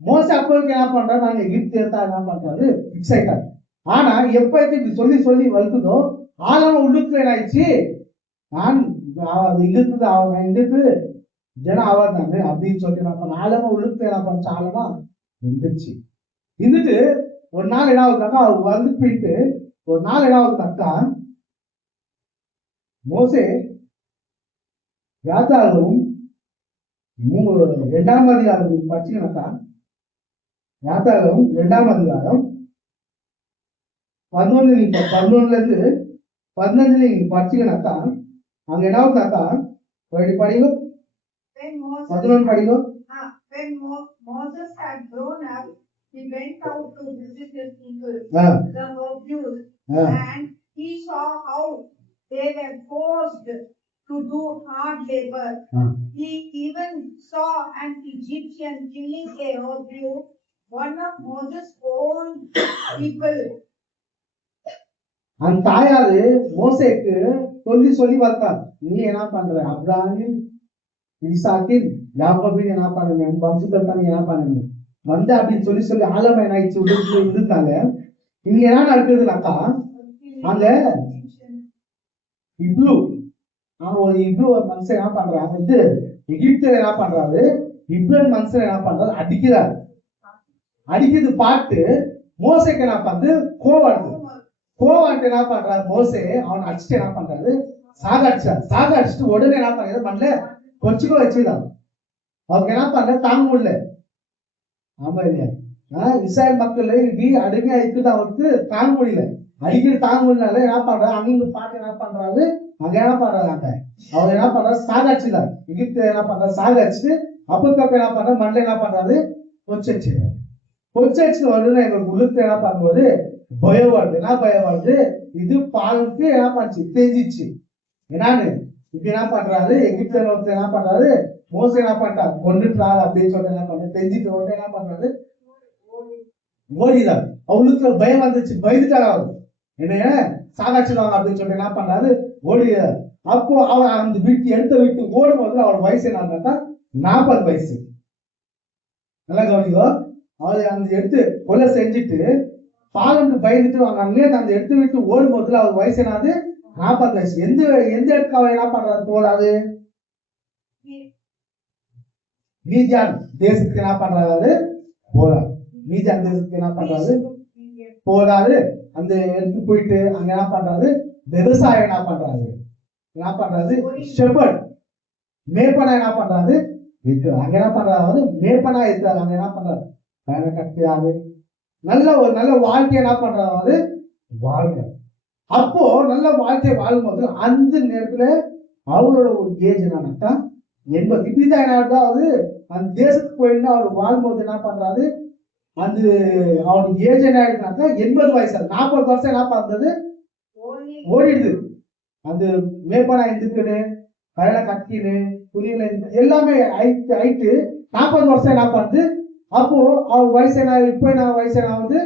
மோசே அப்போதைக்கு என்ன பண்றாரு, நான் எகிப்து என்ன பண்றாரு பிக்ஸ் ஆயிட்டாரு. ஆனா எப்ப இப்படி சொல்லி சொல்லி வளர்க்குதோ ஆழமா உள்ளுக்குள்ள என்ன ஆயிடுச்சு, நான் இங்கிருந்து அவன் இங்கிருந்து ஜனம் ஆவாதாங்க அப்படின்னு சொல்லிட்டு என்ன பண்ண ஆழமா உள்ளுக்குள்ள என்ன பண்ண ஆழமா இருந்துச்சு. இருந்துட்டு ஒரு நாள் என்ன ஆகுதாக்கா, அவர் வந்து போயிட்டு ஒரு நாள் என்ன ஆகுதாக்கா, மோசே யாத்தாகவும் 2ஆம் அதிகாரம் படிச்சீங்கன்னாக்கா, யாத்தாகவும் 2ஆம் அதிகாரம் 11 இருந்து 15 நீங்க படிச்சீங்கன்னாக்கா, அங்க என்ன ஆகுதாக்கா, படிங்க 11 படிங்க. When Moses had grown up, he went out to visit his people, the Hebrews, and he saw how they were forced to do hard labor. He even saw an Egyptian killing a Hebrew, one of Moses' own people. அந்த தாயாரு மோசேக்கு சொல்லி சொல்லி வளர்த்தார். நீ என்ன பண்ற, அப்ராஹிம் ஈசாக்கின் யாக்கோபின் என்ன பண்ணுங்க, வம்சத்தை தான் என்ன பண்ணுங்க வந்த அப்படின்னு சொல்லி ஆழமா என்ன ஆயிடுச்சு உள்ளுக்குள்ள இருந்தாங்க. இங்க என்ன நடக்குதுனாக்கா, அங்க இப்ளு அவன் ஒரு இப்ளு ஒரு மனுஷன் என்ன பண்றாங்க, இது எகிப்தியர் என்ன பண்றாரு, இப்ரேல் மனுஷன் என்ன பண்றாரு, அடிக்கிறார். அடிக்கிறது பார்த்து மோசேக்கு என்ன பார்த்து கோவாட்டு என்ன பண்றாரு, மோசே அவன் அடிச்சுட்டு என்ன பண்றாரு, சாகடிச்சுட்டு உடனே என்ன பண்றாரு, மண்ல கொஞ்சம் வச்சுதான் அவங்க என்ன பண்ற தாங்க முடியல. ஆமா இல்லையா? இஸ்ராயல் மக்கள் இன்னைக்கு அடிமையா இருக்குது, அவருக்கு தாங்க முடியல, அடிக்கடி தாங்க முடியல. என்ன பண்றாரு, அங்க பாட்டு என்ன பண்றாரு, அங்க என்ன பண்றாங்க, அவர் என்ன பண்றாரு, சாகடிச்சுதான் எகிப்து என்ன பண்றாரு, சாகடிச்சுட்டு அப்பக்கப்ப என்ன பண்றாரு, மண்ல என்ன பண்றாரு, பொச்சடிச்சு உடனே எங்களுக்கு உள்ளுக்கு என்ன பண்ணும்போது பயம் வருது. என்ன பயம் வருது, இது பாலுக்கு என்ன பண்ணுச்சு, தெரிஞ்சிச்சு. என்னான்னு இப்ப என்ன பண்றாரு, எகிப்தியர் ஒருத்தர் என்ன பண்றாரு, மோசே என்ன பண்றாரு, கொண்டுட்டாரு அப்படின்னு சொல்லிட்டு என்ன பண்றாரு, தெரிஞ்சிட்டு உடனே என்ன பண்றாரு, ஓடிதான். அவளுக்கு பயம் வந்துச்சு, பயந்துட்டாரு அவர், என்ன சாகாச்சிடுவாங்க அப்படின்னு சொல்லிட்டு என்ன பண்றாரு, ஓடிதார். அப்போ அவர் அந்த எடுத்த விட்டு ஓடும் போது அவர் வயசு என்ன பார்த்தா 40 வயசு. நல்லா கவனிக்கோ, அவர் அந்த எடுத்து கொலை செஞ்சுட்டு பாலனுக்கு பயந்துட்டு வாங்க அங்கே அந்த எடுத்து விட்டு ஓடும் போதுல அவர் வயசு என்னது 40 வயசு. எந்த இடத்துக்கு அவர் என்ன பண்றாரு, போறாரு, மீதியான் தேசத்துக்கு என்ன பண்றாரு, போறாரு. மீதியான் தேசத்துக்கு என்ன பண்றாரு, போறாரு. அந்த இடத்துக்கு போயிட்டு அங்க என்ன பண்றாரு, விவசாயம் என்ன பண்றாரு, ஷெப்பர்ட் மேய்ப்பனா என்ன பண்றாரு இருக்கு. அங்க என்ன பண்றாரு, மேய்ப்பனா இருக்காரு. அங்க என்ன பண்றாரு, வேலை கட்டியாரு நல்ல வாழ்க்கை என்ன பண்றாரு, வாழ்க்கை. அப்போ நல்ல வாழ்க்கை வாழும்போது அந்த நேரத்துல அவரோட ஒரு ஏஜ் என்னன்னாக்கா 80. இப்படிதான் என்ன ஆகுது, அந்த தேசத்துக்கு போயிட்டு அவர் வாழும்போது என்ன பண்றாரு, அந்த அவருக்கு ஏஜ் என்ன ஆயிடுச்சுனாக்கா 80 வயசு. 40 வருஷம் என்ன பண்றது, ஓடிடுது. அந்த மேய்ப்பனா இருந்துக்குன்னு கையில கட்டின்னு துணியில எல்லாமே ஆயிட்டு 40 வருஷம் என்ன பண்ணுது. அப்போ அவர் வயசு என்ன, இப்ப என்ன வயசு என்ன வந்து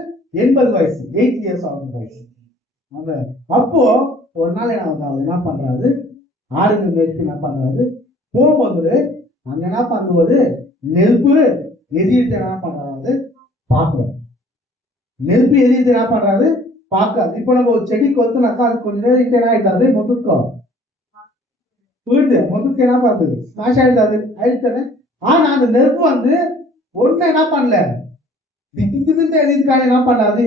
80 வயசு, 8 இயர்ஸ் ஆகுது வயசு. அப்போ ஒரு நாள் என்ன பண்றாரு, ஆடுங்க மேய்ச்சி என்ன பண்றாரு, போகும்போது அங்க என்ன பண்ணும்போது நெருப்பு எதிர்த்து என்ன பண்றாரு பாக்குறோம். நெருப்பு எதிர்த்து என்ன பண்றாரு பார்க்காது. இப்ப நம்ம ஒரு செடிக்கு வந்துனாக்கா அது கொஞ்ச நேரம் என்ன ஆயிட்டாது, முதுக்கம் போயிடுது, முதுக்கு என்ன பண்ணுது, ஸ்மாஷ் ஆயிட்டாது, ஆயிடுத்தானே. ஆனா அந்த நெருப்பு வந்து ஒண்ணு என்ன பண்ணல, எதிர்க்கான என்ன பண்ணாது,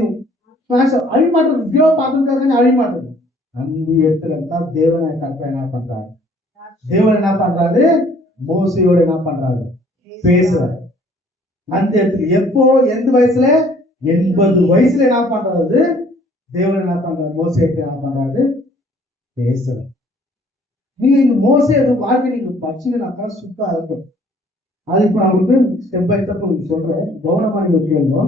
அழிமாட்டது. ஜீவ பார்த்துருக்காங்க, அழிமாட்டது. அந்த இடத்துல தான் தேவனை கட்ட என்ன பண்றாரு, தேவன் என்ன பண்றாரு, மோசையோட என்ன பண்றாரு, பேசுறாரு. அந்த இடத்துல எப்போ எந்த வயசுல, 80 வயசுல என்ன பண்றாரு, தேவன் என்ன பண்றாரு, மோசைக்கு என்ன பண்றாரு, பேசுறாரு. நீங்க இந்த மோசை வாழ்க்கை நீங்க படிச்சீங்கன்னாக்கா சூப்பரா இருக்கும். அது இப்ப அவங்களுக்கு ஸ்டெப் பை ஸ்டெப் உங்களுக்கு சொல்றேன், கவனமா நீங்க கேளுங்க.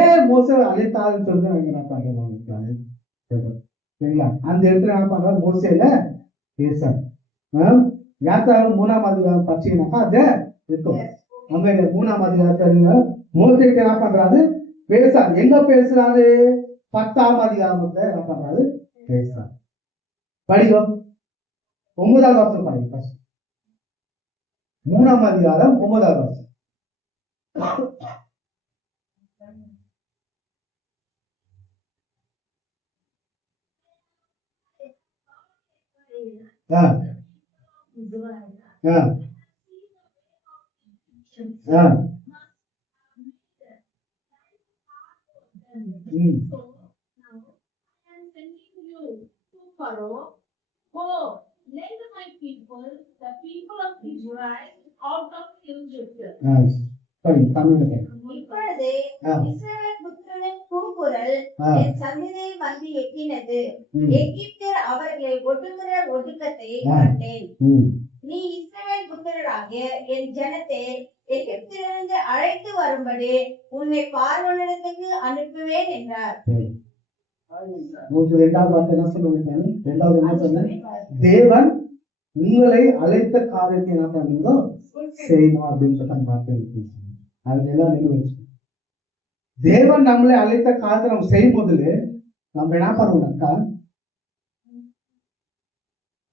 ஏன் மோசை அழைத்தாருன்னு சொல்லிட்டு நாங்க என்ன பண்றோம் சரிங்களா. அந்த இடத்துல என்ன பண்றாரு, மோசையில பேசுறாரு. யாத்தாலும் 3ஆம் அதிகாரம் படிச்சீங்கன்னாக்கா அதை இருக்கும். நம்ம 3ஆம் அதிகாரத்துல மோசைக்கு என்ன பண்றாரு, பேசுறாரு. எங்க பேசுறாரு, 10ஆம் அதிகாரத்துல என்ன பண்றாரு, பேசுறாரு. படிக்கும் 9ஆம் வருஷம் படிக்க 3ஆம் அதிகாரம் 9ஆம் வருஷம். Let my people, the people of Israel, out of Egypt. இப்பொழுது இஸ்ரவேல் புத்திரனின் கூக்குரல் என் சந்நிதியை வந்து எட்டினது. எகிப்தியர் அவர்களை ஒடுங்குகிற ஒடுக்கத்தை கண்டேன். நீ இஸ்ரவேல் புத்திரராகிய என் ஜனத்தை எகிப்திலிருந்து அழைத்து வரும்படி உன்னை பார்வோனிடத்துக்கு அனுப்புவேன் என்றார். தேவன் உங்களை அழைத்த காரியத்தை என்ன பண்ணுறதோ செய்யணும் அப்படின்னு சொல்லி அதுதான் நினைவு. தேவன் நம்மளை அழைத்த காரியத்தை நம்ம செய்யும் போது நம்ம என்ன பண்ணுவோம்னாக்கா,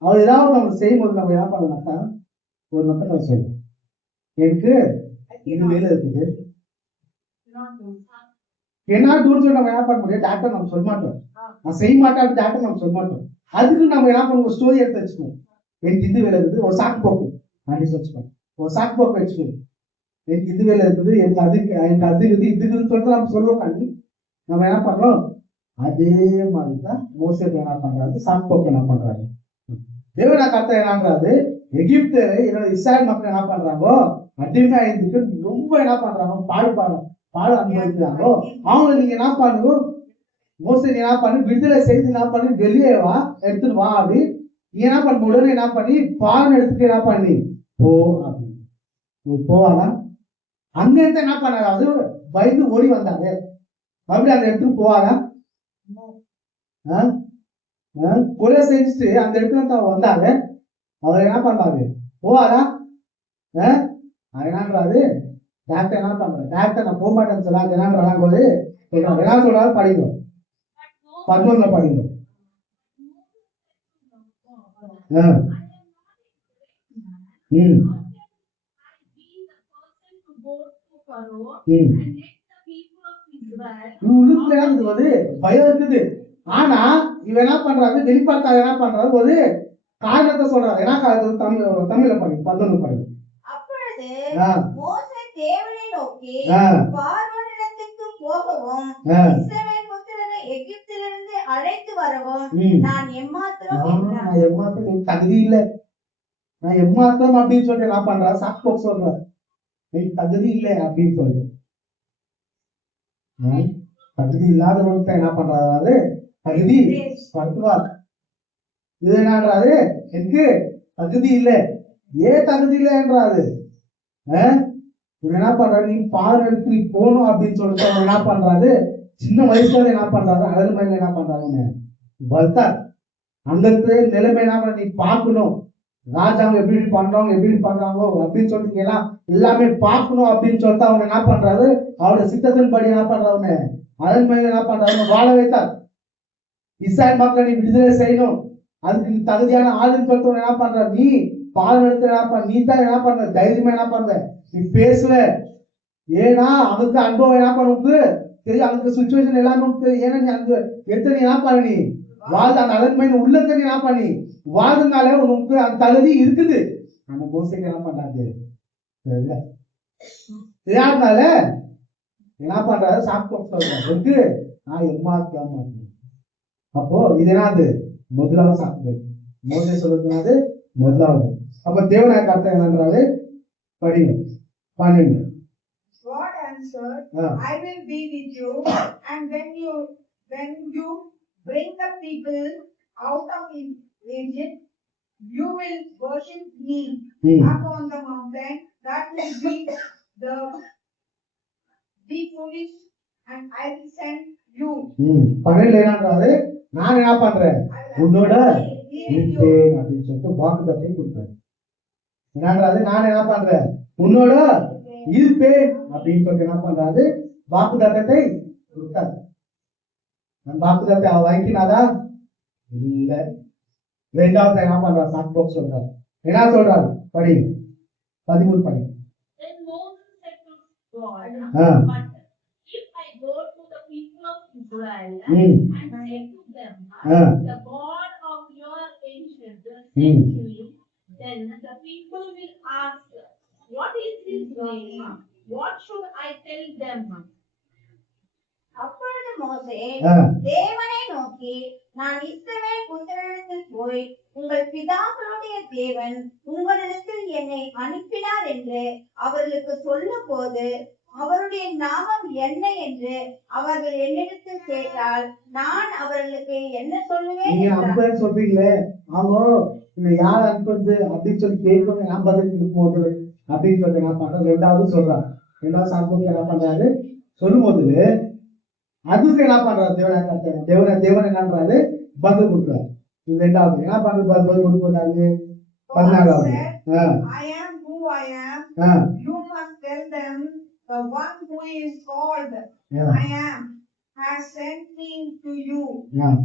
அவர் ஏதாவது நம்ம செய்யும் போது நம்ம என்ன பண்ணுவோம்னாக்கா, ஒரு மக்கள் சொல்லுவோம், எனக்கு இது வேலை இருக்குது, என்ன டூன்னு சொல்லி நம்ம என்ன பண்ண முடியும்? டாக்டர் நம்ம சொல்ல மாட்டோம், நான் செய்ய மாட்டேன் டாக்டர் நம்ம சொல்ல மாட்டோம். அதுக்கு நம்ம என்ன பண்ணுவோம்? ஸ்டோரி எடுத்து வச்சுக்கணும். எனக்கு இது வேலை இருக்குது, ஒரு சாக்கு போக்கு அப்படின்னு வச்சுக்கோங்க, ஒரு சாக்கு போக்கு வச்சுக்கணும். எனக்கு இது வேலை இருக்குது, எனக்கு அது இதுக்குன்னு சொல்லிட்டு நம்ம சொல்லுவோம். நம்ம என்ன பண்றோம்? அதே மாதிரிதான் மோசேக்கு என்ன பண்றாரு? சாக்கு போக்கு என்ன பண்றாரு? தேவனா கர்த்தர் என்னன்றாரு? எகிப்தரை என்னோட இஸ்ராயல் மக்கள் என்ன பண்றாங்கோ? அடிமை ஆயிருக்கு ரொம்ப என்ன பண்றாங்க? பாடு அனுபவிக்கிறாங்கோ. அவங்க நீங்க என்ன பண்ணுங்க? மோசே நீ என்ன பண்ணு? விடுதலை செய்து என்ன பண்ணி வெளியே வா, எடுத்துட்டு வா அப்படி. நீ என்ன பண்ண? உடனே என்ன பண்ணி பாடம் எடுத்துட்டு என்ன பண்ணி போ அப்படின்னு போவாங்க. அங்க இருந்து என்ன பண்ணாங்க? அது பயந்து ஓடி வந்தாங்க. அப்படி அந்த இடத்துக்கு போவாங்க. கொலை செஞ்சுட்டு அந்த இடத்துல வந்தாங்க. அவர் என்ன பண்றாரு? போவாரா? என்னன்றாரு? டாக்டர் என்ன பண்றாரு? டாக்டர் நான் போக மாட்டேன்னு சொல்லாது என்னன்றாங்க போது என்ன சொல்றாரு? படிங்க 11 படிங்க. பயம் இருக்குது. ஆனா இவன் என்ன பண்றாரு? வெளிப்பாட்டாக என்ன பண்றாரு? ஒரு காரணத்தை சொல்றாரு. என்ன காரணம்? தமிழ்ல படி 11 படி. அப்பொழுது மோசே தேவனை நோக்கி பார்வோனிடத்துக்கு போகவும் இஸ்ரவேல் புத்திரரை எகிப்திலிருந்து அழைத்து வரவும் நான் எம்மாத்திரம் தகுதி இல்லை, நான் எம்மாத்திரம் அப்படின்னு சொல்லிட்டு என்ன பண்றா? சாக்கு சொல்றாரு, தகுதி இல்லை அப்படின்னு சொல்லி. தகுதி இல்லாதவங்க என்ன பண்றாரு? தகுதி படுத்துவார். இது என்னன்றாரு? எனக்கு தகுதி இல்லை. ஏன் தகுதி இல்லை என்றாரு? என்ன பண்றாரு? நீ பாடம் எடுத்து நீ போகணும் அப்படின்னு சொல்லிட்டு அவங்க என்ன பண்றாரு? சின்ன வயசுல என்ன பண்றாரு? அழகு மயில என்ன பண்றாங்க? வளர்த்தார். அந்த நிலைமை என்ன நீ பார்க்கணும், ராஜாங்க எப்படி பண்றவங்க எப்படி பண்றாங்க அப்படின்னு சொல்லிட்டு எல்லாமே பார்க்கணும் அப்படின்னு சொல்லிட்டு அவங்க என்ன பண்றாரு? அவருடைய சித்தத்தின் படி என்ன பண்றவங்க அதன் மேல என்ன பண்றாங்க? வாழ வைத்தார். இஸ்ராயல் மக்களை நீ விடுதலை செய்யணும், அதுக்கு நீ தகுதியான ஆளுன்னு சொல்லிட்டு என்ன பண்ற? நீ பாடம் எடுத்து என்ன பண்ண? நீ தான் என்ன பண்ற? தைரியமா என்ன பண்ற? நீ பேசுவ. ஏன்னா அவனுக்கு அனுபவம் என்ன பண்ணுக்கு தெரியும், அவனுக்கு சுச்சுவேஷன் எல்லாமே ஏன்னா நீ அந்த எடுத்து நீ என்ன பண்ண? நீ வாழ் அந்த அதன்மை உள்ளத்தை நீ என்ன பண்ணி வாழ்றதுனால உனக்கு அந்த தகுதி இருக்குது. நம்ம மோசைக்கு என்ன பண்ணாது? தெரியாதனால என்ன பண்றாரு? சாப்பிட்டு நான் எம்மாத்திரம். அப்போ இது என்னது? முதலாவது சாப்பிட்டு மோசை சொல்றது முதலாவது. அப்ப தேவனாய கர்த்தர் என்னன்றாரு? படிங்க 12. God answered, I will be with you, and when you bring the people out of Egypt, you will worship me upon the mountain. That will be foolish, and I will send you. 12 என்னன்றாரு? நான் என்ன பண்றேன்? உன்னோட இருப்பேன் அப்படின்னு சொல்லிட்டு வாக்குத்தத்தை கொடுத்தாரு. என்னன்றாரு? நான் என்ன பண்றேன்? உன்னோட இருப்பேன் அப்படின்னு சொல்லிட்டு என்ன பண்றாரு? வாக்குத்தத்தை கொடுத்தாரு. வாக்குத்தத்தை அவ வாங்கினாதா? இல்ல. ரெண்டாவது என்ன பண்றாரு? சாக்கு சொல்றாரு. என்ன சொல்றாரு? படி 13 படி. Then Moses said to God, but if I go to the people of Israel and say to them, the God of your ancient century, then the people will ask, what is his name? What should I tell them? அப்பொழுது மோசே தேவனை நோக்கி, நான் இஸ்ரவேல் புத்திரரிடத்தில் போய் உங்கள் பிதாக்களுடைய தேவன் உங்களிடத்தில் என்னை அனுப்பினார் என்று அவர்களுக்கு சொல்லும் போது அவருடைய நாமம் என்ன என்று அவர்கள் என்னிடத்தில் கேட்டால் நான் அவர்களுக்கு என்ன சொல்லுவேன்? சொல்றீங்களே அவங்க யார் அனுப்புறது அப்படின்னு சொல்லி கேட்கணும். நான் பதில் கொடுக்கும்போது அப்படின்னு சொல்லி என்ன பண்றேன்? ரெண்டாவது சொல்றாங்க. ரெண்டாவது சாப்பிட்டு என்ன பண்றாரு? சொல்லும் போது அதுக்கு என்ன பண்றாரு? தேவன் என்னன்றாரு? பதில் கொடுக்குறாரு. ரெண்டாவது என்ன பண்றது? பதில் கொடுக்குறாரு. 14வது I am who I am. You must tell them the one who is called I am has sent me to you.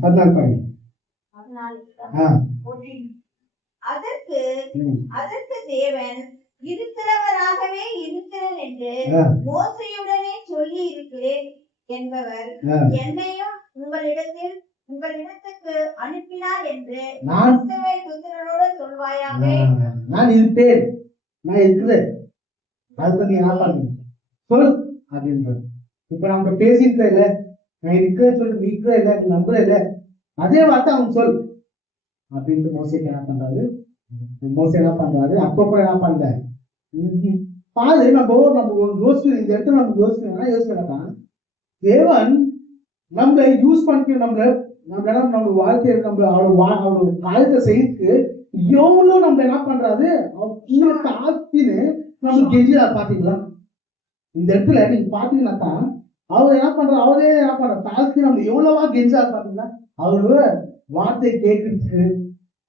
14 அதற்கு தேவன் இருக்கிறவராகவே இருக்கிறேன் என்று மோசையுடனே சொல்லி இருக்கிறேன் என்பவர் என்னையும் உங்களிடத்துக்கு அனுப்பினார் என்று இஸ்ரவேல் புத்திரரோடு சொல்வாயாக. நான் இருப்பேன், நான் இருக்கிறேன், அதுக்கு நீ என்ன பண்ணு சொல் அப்படின்றது. இப்ப நம்ம பேசிட்டு இல்ல, நான் இருக்கிறேன்னு சொல்லி நீ இருக்கிற இல்ல, நீ நம்புற இல்ல, அதே வார்த்தை அவன் சொல் அப்படின்ட்டு மோசைக்கு என்ன பண்றாரு. மோசை என்ன பண்றாரு, அப்போ கூட என்ன பண்ணல பாரு. நம்ம யோசிச்சு இந்த இடத்துல நம்ம யோசிக்கலாம். தேவன் நம்மளை யூஸ் பண்ணி நம்ம வாழ்க்கையை அவரோட காரியத்தை செய்து எவ்வளவு நம்ம என்ன பண்றாரு, அவங்களுக்கு ஆத்தின்னு நம்ம கெஞ்சிரா. பாத்தீங்களா இந்த இடத்துல நீங்க பாத்தீங்கன்னாக்கா அவர் என்ன பண்ற, அவரே என்ன பண்ற தாழ்த்தி நம்ம எவ்வளவா கெஞ்சா பாத்தீங்களா. அவரோட வார்த்தை கேட்கறதுக்கு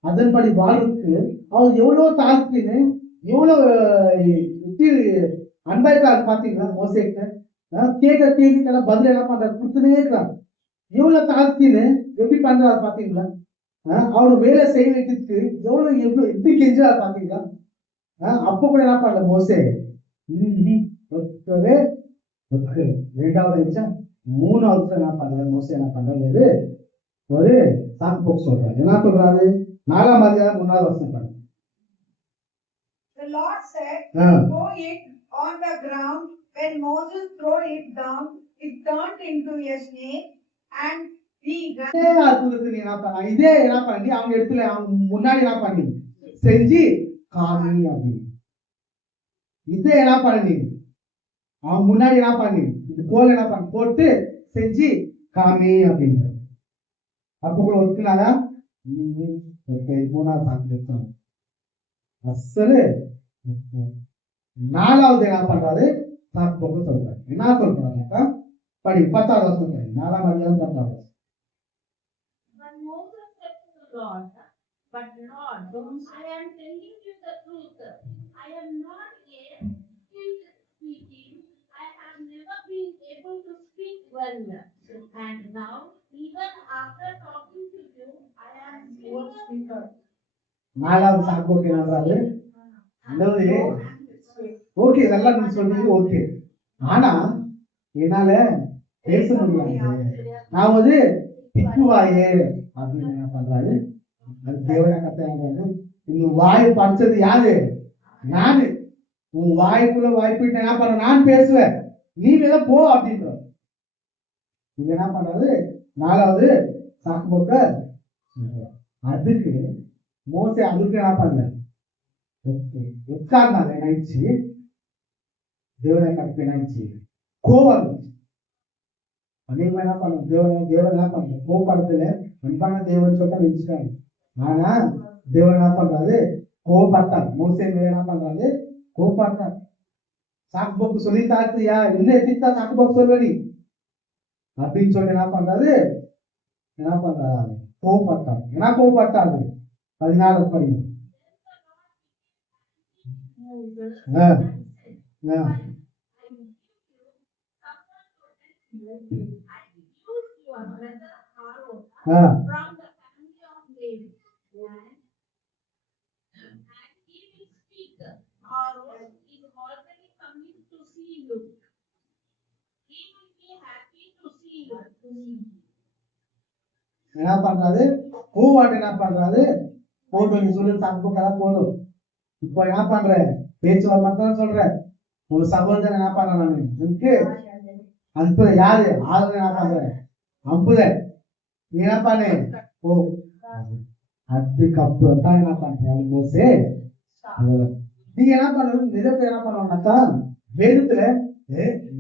அதன்படி வாழ்றதுக்கு அவர் எவ்வளவு தாழ்த்தின்னு எவ்வளவு அன்பாயிருக்காரு பாத்தீங்களா. மோசேக்கு கேட்க பதில் என்ன பண்றாரு, கொடுத்துனே இருக்கிறார். எவ்வளவு தாழ்த்தின்னு எப்படி பண்றாரு பாத்தீங்களா. அவரு வேலை செய்ய வைக்கிறதுக்கு எவ்வளவு எப்படி கெஞ்சாரு பாத்தீங்களா. அப்ப கூட என்ன பண்ணல மோசே. ரெண்டாவது மூணாவது என்ன பண்றாரு மோசே, என்ன பண்றாரு, ஒரு சாக்கு போக்கு சொல்றாரு. என்ன சொல்றாரு, 4ஆம் அதிகாரம் 3வது வசனம் பாருங்க. The Lord said, throw it on the ground. When Moses threw it down, it turned into a snake, and he ran. இதே என்ன பண்ணி அவங்க இடத்துல முன்னாடி என்ன பண்ணி செஞ்சு காமி அப்படின்னு. இதே என்ன பண்ணி அவன் முன்னாடி என்ன பண்ணி இது கோல் என்ன பண்ணி போட்டு செஞ்சு காமி அப்படின்னு. அப்ப கூட ஒத்துனாரா, 3ஆவது சாக்கு எடுத்தாங்க. அசரு 4வது என்ன பண்றாரு, சாக்கு போக்கு சொல்றாரு. என்ன சொல்றாங்க படி 10வது வருஷம் படி 4ஆம் அதிகாரம் 10வது. But Lord, I am telling you the truth. I am not yet skilled speaking. I have never been able to speak well. And now, even after talking to you, I am still a speaker. 4வது சாக்கு போக்கு என்னன்றாரு, okay இதெல்லாம் நீங்க சொல்றீங்க okay, ஆனா என்னால பேச முடியாது, நான் ஒரு திக்குவாயே அப்படின்னு என்ன பண்றாரு. அது தேவன கத்தாங்க. இந்த வாய் படிச்சது யாரு, நானு. உன் வாய்க்குள்ள வாய்ப்பிட்டு என்ன பண்ற, நான் பேசுவேன், நீ வேலை போ அப்படின்ற. இது என்ன பண்றாரு 4வது சாக்கு போக்க. அதுக்கு மோசே அதுக்கு என்ன பண்ணல, உட்கார்ந்தாங்க நினைச்சு தேவனை கற்பை நினைச்சு கோவம். அதே மாதிரி என்ன பண்ண தேவன் என்ன பண்ண கோபப்படத்துல அன்பான தேவன் சொல்லிட்டு வச்சுட்டாங்க. ஆனா தேவன் என்ன பண்றாரு, கோபப்பட்டார். மோசே என்ன பண்றாரு, கோபப்பட்டார். சாக்கு போக்கு சொல்லி தாத்தியா என்ன எத்திட்டா சாக்கு போக்கு சொல்வடி அப்படின்னு சொல்லி என்ன பண்றாரு, கோபப்பட்டார். என்ன கோபப்பட்டாரு 14 படிங்க. From the family of David, and he will speak. Aaron is already coming to see you. He will be happy to see you. என்ன பண்றாரு, பூவாட்டு என்ன பண்றாரு, போதும் சொல்லி சாப்பிட்டு போதும். இப்போ என்ன பண்ற, பேச்சு மட்டும் சொல்ற. ஒரு சகோதரன் என்ன பண்றான், எனக்கு அனுப்புற யாரு ஆளுங்க என்ன பண்ற, அம்புல நீ என்ன பண்ணு ஓ. அதுக்கப்புறம் தான் என்ன பண்றாரு மோசே. நீங்க என்ன பண்றது, நிஜத்துல என்ன பண்ணுவாங்கன்னாக்கா வேதத்துல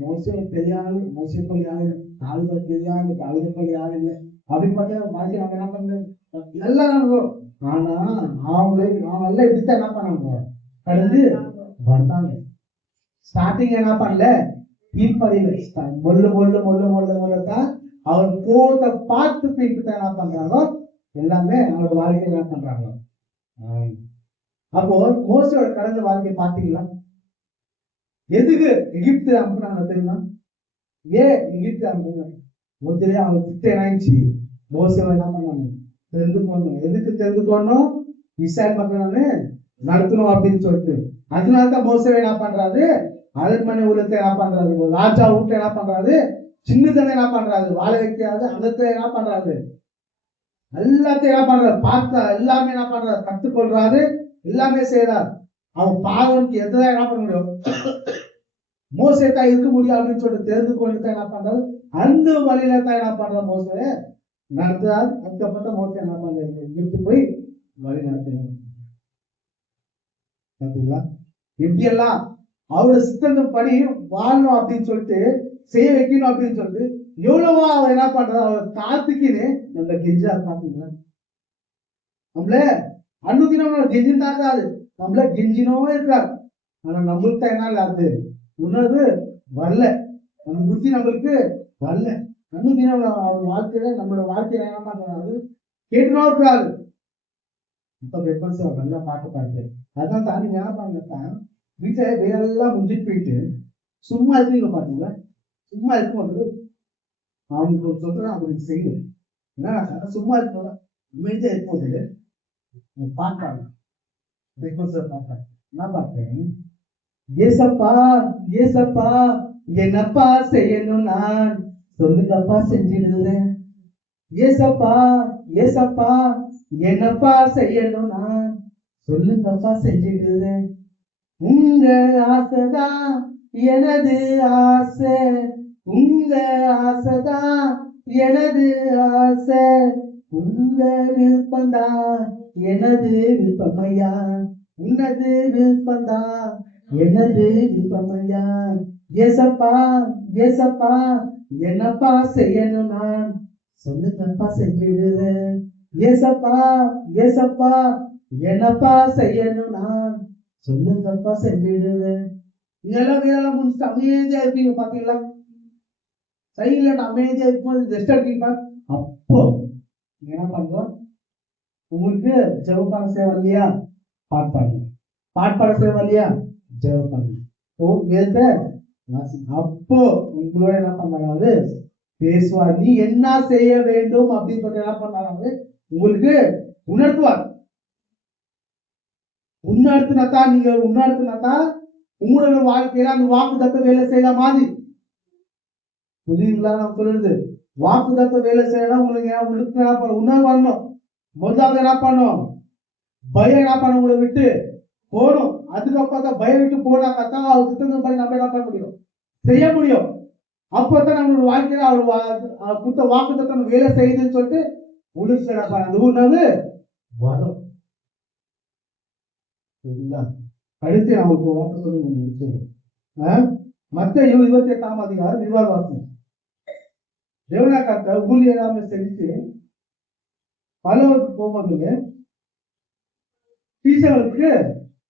மோசே பெரிய ஆளு, மோசே பெரிய ஆளு, ஆளுக பெரிய ஆளு, ஆளுக பெரிய ஆளு இல்லை அப்படின்னு பார்த்தா பாக்கி நம்ம என்ன பண்றது எல்லாம். ஆனா அவங்க இப்படித்தான் என்ன பண்ணாங்க, கடந்து வந்தாங்க. ஸ்டார்டிங் என்ன பண்ணல, கீழ்ப்படியில மொல்லதான் அவர் போத பார்த்து இப்படித்தான் என்ன பண்றாங்க எல்லாமே அவரோட வாழ்க்கையை என்ன பண்றாங்க. அப்போ மோசையோட கடந்த வாழ்க்கையை பார்த்தீங்களா, எதுக்கு எகிப்து அனுப்புனாங்க தெரியுமா, ஏன் எகிப்து அனுப்புனாங்க முதலே அவங்க கிட்ட என்னாச்சு. மோசை என்ன பண்ணாங்க, தெரிந்துக்கணும். எதுக்கு தெரிந்துக்கணும், இஸ்ரவேல் மக்கள் நடத்தணும் அப்படின்னு சொல்லிட்டு. அதனாலதான் மோசவே என்ன பண்றாரு, அரண்மனை உள்ளத்தை என்ன பண்றாரு, ராஜா வீட்டுல என்ன பண்றாரு, சின்னதனை என்ன பண்றாரு, வாழ வைக்காது, அங்கத்தை என்ன பண்றாரு, எல்லாத்தையும் என்ன பண்றாரு, பார்த்தா எல்லாமே என்ன பண்றாரு, கத்துக்கொள்றாரு, எல்லாமே செய்யறாரு. அவன் பாவனுக்கு எதிராக என்ன பண்ண முடியும், மோசே தான் இருக்க முடியும் அப்படின்னு சொல்லிட்டு தெரிந்து கொண்டு தான் என்ன பண்றாரு, அந்த வழியில தான் என்ன பண்ற மோசே நடத்துறாரு. அதுக்கப்புறம் மோசே என்ன பண்றாரு, இங்கிட்டு போய் வழி நடத்துறாரு. எப்படியெல்லாம் அவரோட சித்தத்தின் படி வாழணும் அப்படின்னு சொல்லிட்டு செய்ய வைக்கணும் அப்படின்னு சொல்லிட்டு எவ்வளவா அவர் என்ன பண்றாரு, அவர் காத்துக்கின்னு நம்ம கெஞ்சா பாத்தீங்களா, நம்மள அன்னுதினம் கெஞ்சின்னு இருக்காது, நம்மள கெஞ்சினவே இருக்காது. ஆனா நம்மளுக்கு தான் என்ன இல்லாது உணர்வு வரல, நம்ம புத்தி நம்மளுக்கு வரல. அன்னுதினம் அவர் வாழ்க்கையில நம்மளோட வாழ்க்கையில என்ன பண்றாரு, கேட்டுனோ இருக்காது. இப்ப பெட்மன்ஸ் நல்லா பாட்டு பாட்டு அதான் தாண்டி என்ன பண்ணத்தான் வீட்டுல வேலையெல்லாம் முடிஞ்சிட்டு போயிட்டு சும்மா இருக்கீங்க பாத்தீங்களா, சும்மா இருக்கும்போது அவங்களுக்கு சொல்றேன் அவங்களுக்கு செய்யணும். என்ன சும்மா இருக்கணும், அமைதியா இருக்கும்போது பாட்டாங்க பாட்டாங்க என்ன பாட்டேன், ஏசப்பா ஏசப்பா என்னப்பா செய்யணும் நான் சொல்லுங்கப்பா செஞ்சிடுறேன், ஏசப்பா ஏசப்பா என்னப்பா செய்யணும் நான் சொல்லுங்கப்பா செஞ்சிடுறேன், உங்க ஆசைதான் எனது ஆசை, உங்க ஆசைதான் எனது ஆசை, உங்க விருப்பம்தான் எனது விருப்பமையா, உனது விருப்பம்தான் எனது விருப்பமையா, ஏசப்பா ஏசப்பா என்னப்பா செய்யணும் நான் சொல்லுங்கப்பா செஞ்சிடுறேன், ஏசப்பா ஏசப்பா என்னப்பா செய்யணும் நான் சொல்லுங்கப்பா செஞ்சிடுவேன். இதெல்லாம் வேலை முடிச்சுட்டு அமைதியா இருப்பீங்க பாத்தீங்களா, சைலண்ட் அமைதியா இருக்கும்போது ரெஸ்ட் எடுப்பீங்க. அப்போ என்ன பண்றோம், உங்களுக்கு ஜெபப்பாட சேவை இல்லையா, பாட்பாடு பாட்பாட சேவை இல்லையா, ஜெபப்பாடு அப்போ உங்களோட என்ன பண்ணாங்க பேசுவார், நீ என்ன செய்ய வேண்டும் அப்படின்னு சொல்லி என்ன பண்ணாங்க உங்களுக்கு உணர்த்துவார். உன்னடுத்துனாதான் நீங்க உன்னடுத்துனாதான் உங்களோட வாழ்க்கையில அந்த வாக்கு தத்துவ வேலை செய்யற மாதிரி புரியுங்களா. நான் சொல்றது வாக்கு தத்துவ வேலை செய்யணும், உங்களுக்கு என்ன பண்ணணும், உணர்வு வரணும். முதலாவது என்ன பண்ணணும், பயம் என்ன பண்ண உங்களை விட்டு போகணும். அதுக்கப்புறம் தான் பயம் விட்டு போனாக்கத்தான் அவர் சுத்தம் பண்ணி நம்ம என்ன பண்ண முடியும், செய்ய முடியும். அப்பதான் நம்மளோட வாழ்க்கையில அவர் கொடுத்த வாக்கு தத்துவம் வேலை செய்யுதுன்னு சொல்லிட்டு உங்களுக்கு என்ன பண்ண அந்த உணர்வு வரும். கடைசி அவங்களுக்கு வாக்கு சொல்லுங்க. மத்திய 28ஆம் அதிகாரம் நிர்வாகவாசம் தேவனா காத்த ஊழியராம செஞ்சு பலவருக்கு போகும்போது டீச்சர்களுக்கு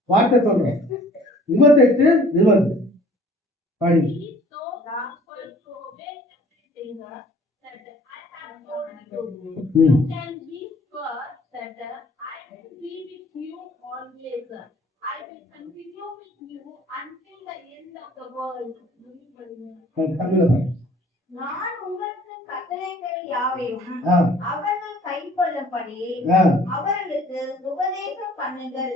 வார்த்தை சொல்றேன். 28 20 படி. You can be sure that I will be with you always. I will continue with you until the end of the world. நான் உங்களுக்கு கட்டளைகள் யாவையும் அவர்கள் கைக்கொள்ளப்படி அவர்களுக்கு உபதேசம் பண்ணுங்கள்.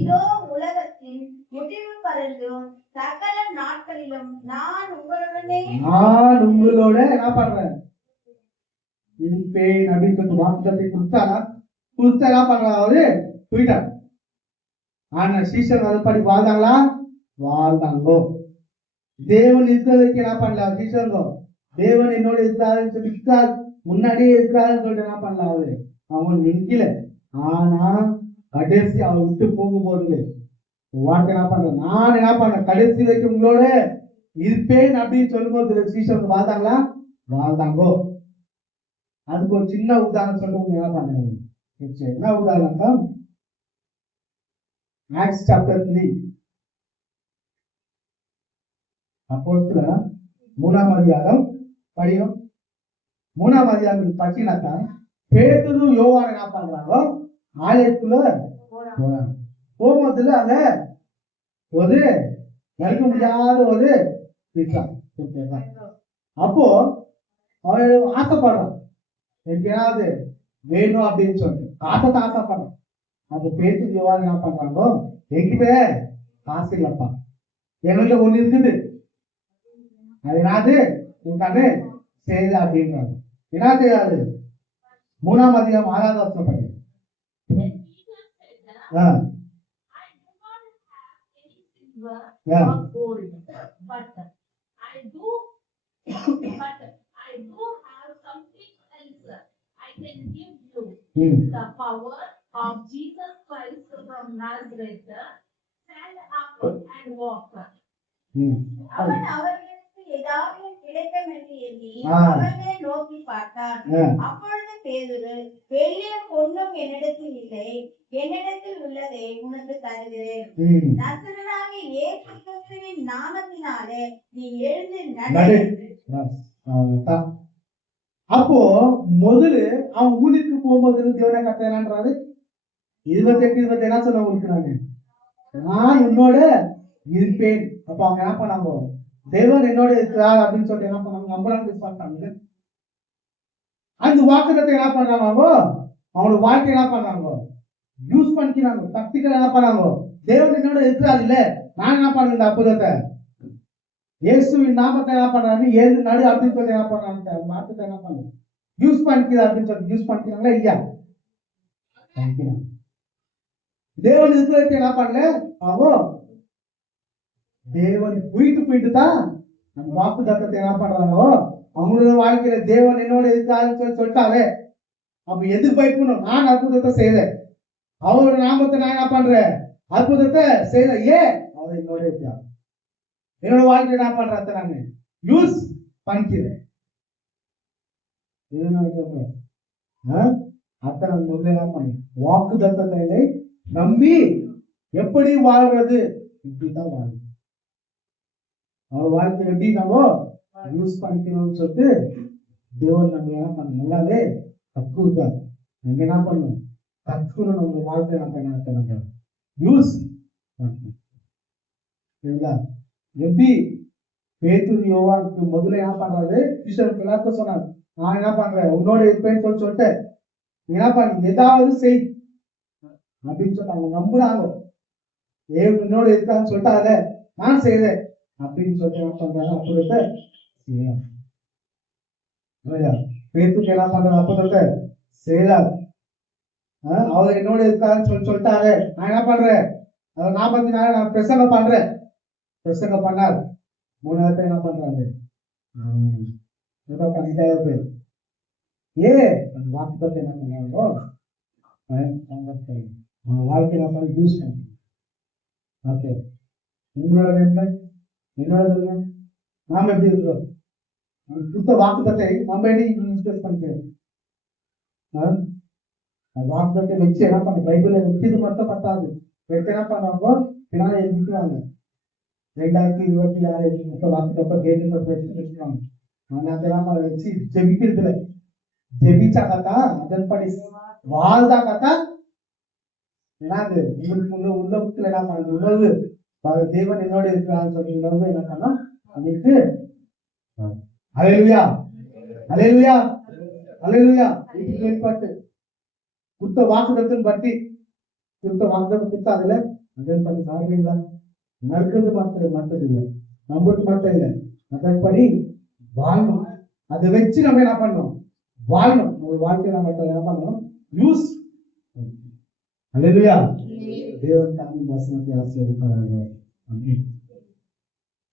இதோ உலகத்தின் முடிவு பரந்தும் சகல நாட்களிலும் நான் உங்களோட என்ன பண்றேன் இருப்பேன் அப்படின்னு சொல்லிட்டு வாக்குத்தத்தை கொடுத்தா என்ன பண்றாரு போயிட்டார். ஆனா சீசன் அதுபடி வாழ்ந்தாங்களா, வாழ்ந்தாங்கோ. தேவன் இருக்கிறதுக்கு என்ன பண்ணல சீசங்கோ, தேவன் என்னோட இருக்கிறாருன்னு சொல்லி முன்னாடியே இருக்கிறாருன்னு சொல்லிட்டு என்ன பண்ணல அவரு அவங்க நிக்கல. ஆனா கடைசி அவர் விட்டு போகும்போது வார்த்தை என்ன பண்ற, நான் என்ன பண்ண கடைசி வரைக்கும் உங்களோட இருப்பேன் அப்படின்னு சொல்லும்போது சீசன் வாழ்ந்தாங்களா, வாழ்ந்தாங்கோ. அதுக்கு ஒரு சின்ன உதாரணம் சொல்லுங்க என்ன பண்றாங்க. என்ன உதாரணம், ஆக்ட்ஸ் சாப்டர் 3 அப்போஸ்தலர் 3ஆம் அதிகாரம் படியும். 3ஆம் அதிகாரம் படிச்சினாக்கா பேதுரு யோவான் என்ன பண்றாங்க, ஆலயத்துக்குள்ள போகும்போதுல அங்க ஒரு நெருங்க முடியாத ஒரு அப்போ அவன் ஆசைப்படுறான், எனக்கு ஏதாவது வேணும் அப்படின்னு சொல்லிட்டு ஆசைப்படுறான். அந்த பேச்சு யோவான் என்ன பண்றாங்களோ, என்கிட்ட காசு இல்லப்பா, என்கிட்ட ஒண்ணு இருக்குது, அது என்னது உட்காந்து செய்யுது அப்படின்றாங்க. என்ன செய்யாது? 3ஆம் அதிகாரம் 6வது வசனம் படி. Then Jesus said, ah, I do not have any silver Yeah. or gold, but I do have something else I can give you. ம், The power of Jesus Christ from Nazareth. Stand up and walk. ம். அவன் அவர்களுக்கு ஏதாவது கிடைக்கும் என்று எண்ணி ஆ. அவர்களை நோக்கி பார்த்தான். ஆ. அப்பொழுது பேதுரு, வெள்ளியும் பொன்னும் என்னிடத்தில் இல்லை, என்னிடத்தில் உள்ளதை உனக்கு தருகிறேன். ம். நசரேயனாகிய இயேசு கிறிஸ்துவின் நாமத்தினாலே நீ எழுந்து நடு. நடு. அவ்வளவுதான். அப்போ முதல்ல அவன் ஊருக்கு போகும்போது தேவனை கத்தனான்றாரு. 28 என்ன சொல்ல கொடுக்குறாங்க, நான் உன்னோட இருப்பேன். அப்ப அவங்க என்ன பண்ணாங்க, தேவன் என்னோட இருக்கிறார் அப்படின்னு சொல்லிட்டு என்ன பண்ணாங்க, நம்பலாம் விசுவாசாங்க. அந்த வாக்குத்தத்தை என்ன பண்றாங்க, அவங்களோட வாழ்க்கை என்ன பண்றாங்க, யூஸ் பண்ணிக்கிறாங்க. சக்திகள் என்ன பண்ணாங்க, தேவன் என்னோட இருக்கிறார் இல்ல, நான் என்ன பண்றேன், இந்த அற்புதத்தை இயேசுவின் நாமத்தை என்ன பண்றாங்க, ஏழு நடு அப்படின்னு சொல்லி என்ன பண்றாங்க, மாற்றத்தை என்ன பண்றாங்க, யூஸ் பண்ணிக்கிறார் அப்படின்னு சொல்லி யூஸ் பண்ணிக்கிறாங்களா இல்லையா? பண்ணிக்கிறாங்க. தேவன் இருக்கிறதுக்கு என்ன பண்ணல, அவங்க தேவன் போயிட்டு தான் அந்த வாக்கு தத்தத்தை என்ன பண்றாங்களோ, அவங்களோட வாழ்க்கையில தேவன் என்னோட இருக்காருன்னு சொல்லி சொல்லிட்டாவே, அப்ப எதுக்கு பயப்படணும்? நான் அற்புதத்தை செய்யறேன், அவரோட நாமத்தை நான் என்ன பண்றேன், அற்புதத்தை செய்யறேன். ஏன்? அவர் என்னோட இருக்கார், என்னோட வாழ்க்கையில என்ன பண்றத நான் யூஸ் பண்ணிக்கிறேன். அத்தனை முதல்ல பண்ணி வாக்கு தத்தத்தை நம்பி எப்படி வாழ்றது, இப்படிதான் வாழணும். அவர் வாழ்க்கை எப்படி நம்ம யூஸ் பண்ணிக்கணும்னு சொல்லிட்டு தேவன் நம்ம என்ன பண்ண நல்லாவே கற்றுக்காரு. நம்ம என்ன பண்ணணும், கற்றுக்கணும். நம்ம வாழ்க்கை நம்ம யூஸ் சரிங்களா? எப்படி பேதுரு யோவானுக்கு முதல்ல என்ன பண்றாரு, கிறிஸ்தவர்கள் எல்லாருக்கும் சொன்னாரு, நான் என்ன பண்றேன், உன்னோட இருப்பேன்னு சொல்லிட்டு என்ன பண்ண ஏதாவது செய் அப்படின்னு சொல்லி அவங்க நம்புறாங்க. என்னோட இருக்கான்னு சொல்லிட்டாங்க, நான் செய்யறேன் அப்படின்னு சொல்லிட்டு என்ன பண்றாங்க, அற்புதத்தை செய்யலாம். பேத்துக்கு என்ன பண்ற, அற்புதத்தை செய்யலாம். அவர் என்னோட இருக்கான்னு சொல்லிட்டாரு, நான் என்ன பண்றேன், அதை நாற்பத்தினால நான் பிரசங்கம் பண்றேன். பிரசங்கம் பண்ணார். 3 என்ன பண்றாங்க, பேர் ஏ அந்த வாக்குத்தத்தை என்ன பண்றாங்களோ அவங்க வாழ்க்கை நம்ம யூஸ் பண்ணி. ஓகே, உங்களோட என்ன, என்னோட நாம எப்படி இருக்கிறோம், புத்த வாக்குத்தத்தை நம்ம எப்படி யூஸ் பண்ணிக்கிறோம். வாக்குத்தத்தை வச்சு என்ன பண்ண, பைபிளை வச்சது மட்டும் பத்தாது, வச்சு என்ன பண்ணுவாங்க, பின்னால எழுதிக்குவாங்க. 2026 வாக்குத்தப்ப தேர்தல் வச்சுருவாங்க. ஆனா அதெல்லாம் வச்சு ஜெபிக்கிறதுல ஜெபிச்சாக்கா அதன்படி வாழ்ந்தாக்கா என்னது, உங்களுக்கு உள்ளத்துல என்ன பண்ணுது, உணர்வு தேவன் என்னோட இருக்கிறான்னு சொல்லி உணர்வு என்ன பண்ணா அதுக்கு அல்லேலூயா அல்லேலூயா அல்லேலூயா. ஏற்பட்டு குத்த வாக்குத்தத்தின் பற்றி குத்த வாக்குத்தத்தை குத்த அதுல அதன் பண்ணி சாகுறீங்களா, நடக்கிறது மட்டும் இல்லை, நம்புறது மட்டும் இல்லை, அதன்படி வாழணும். அதை வச்சு நம்ம என்ன பண்ணணும், வாழணும். நம்ம வாழ்க்கை நம்ம என்ன பண்ணணும், யூஸ். அல்லேலூயா. தேவன் தாமின் வசனத்தை ஆசீர்வதிப்பாராக. ஆமென்.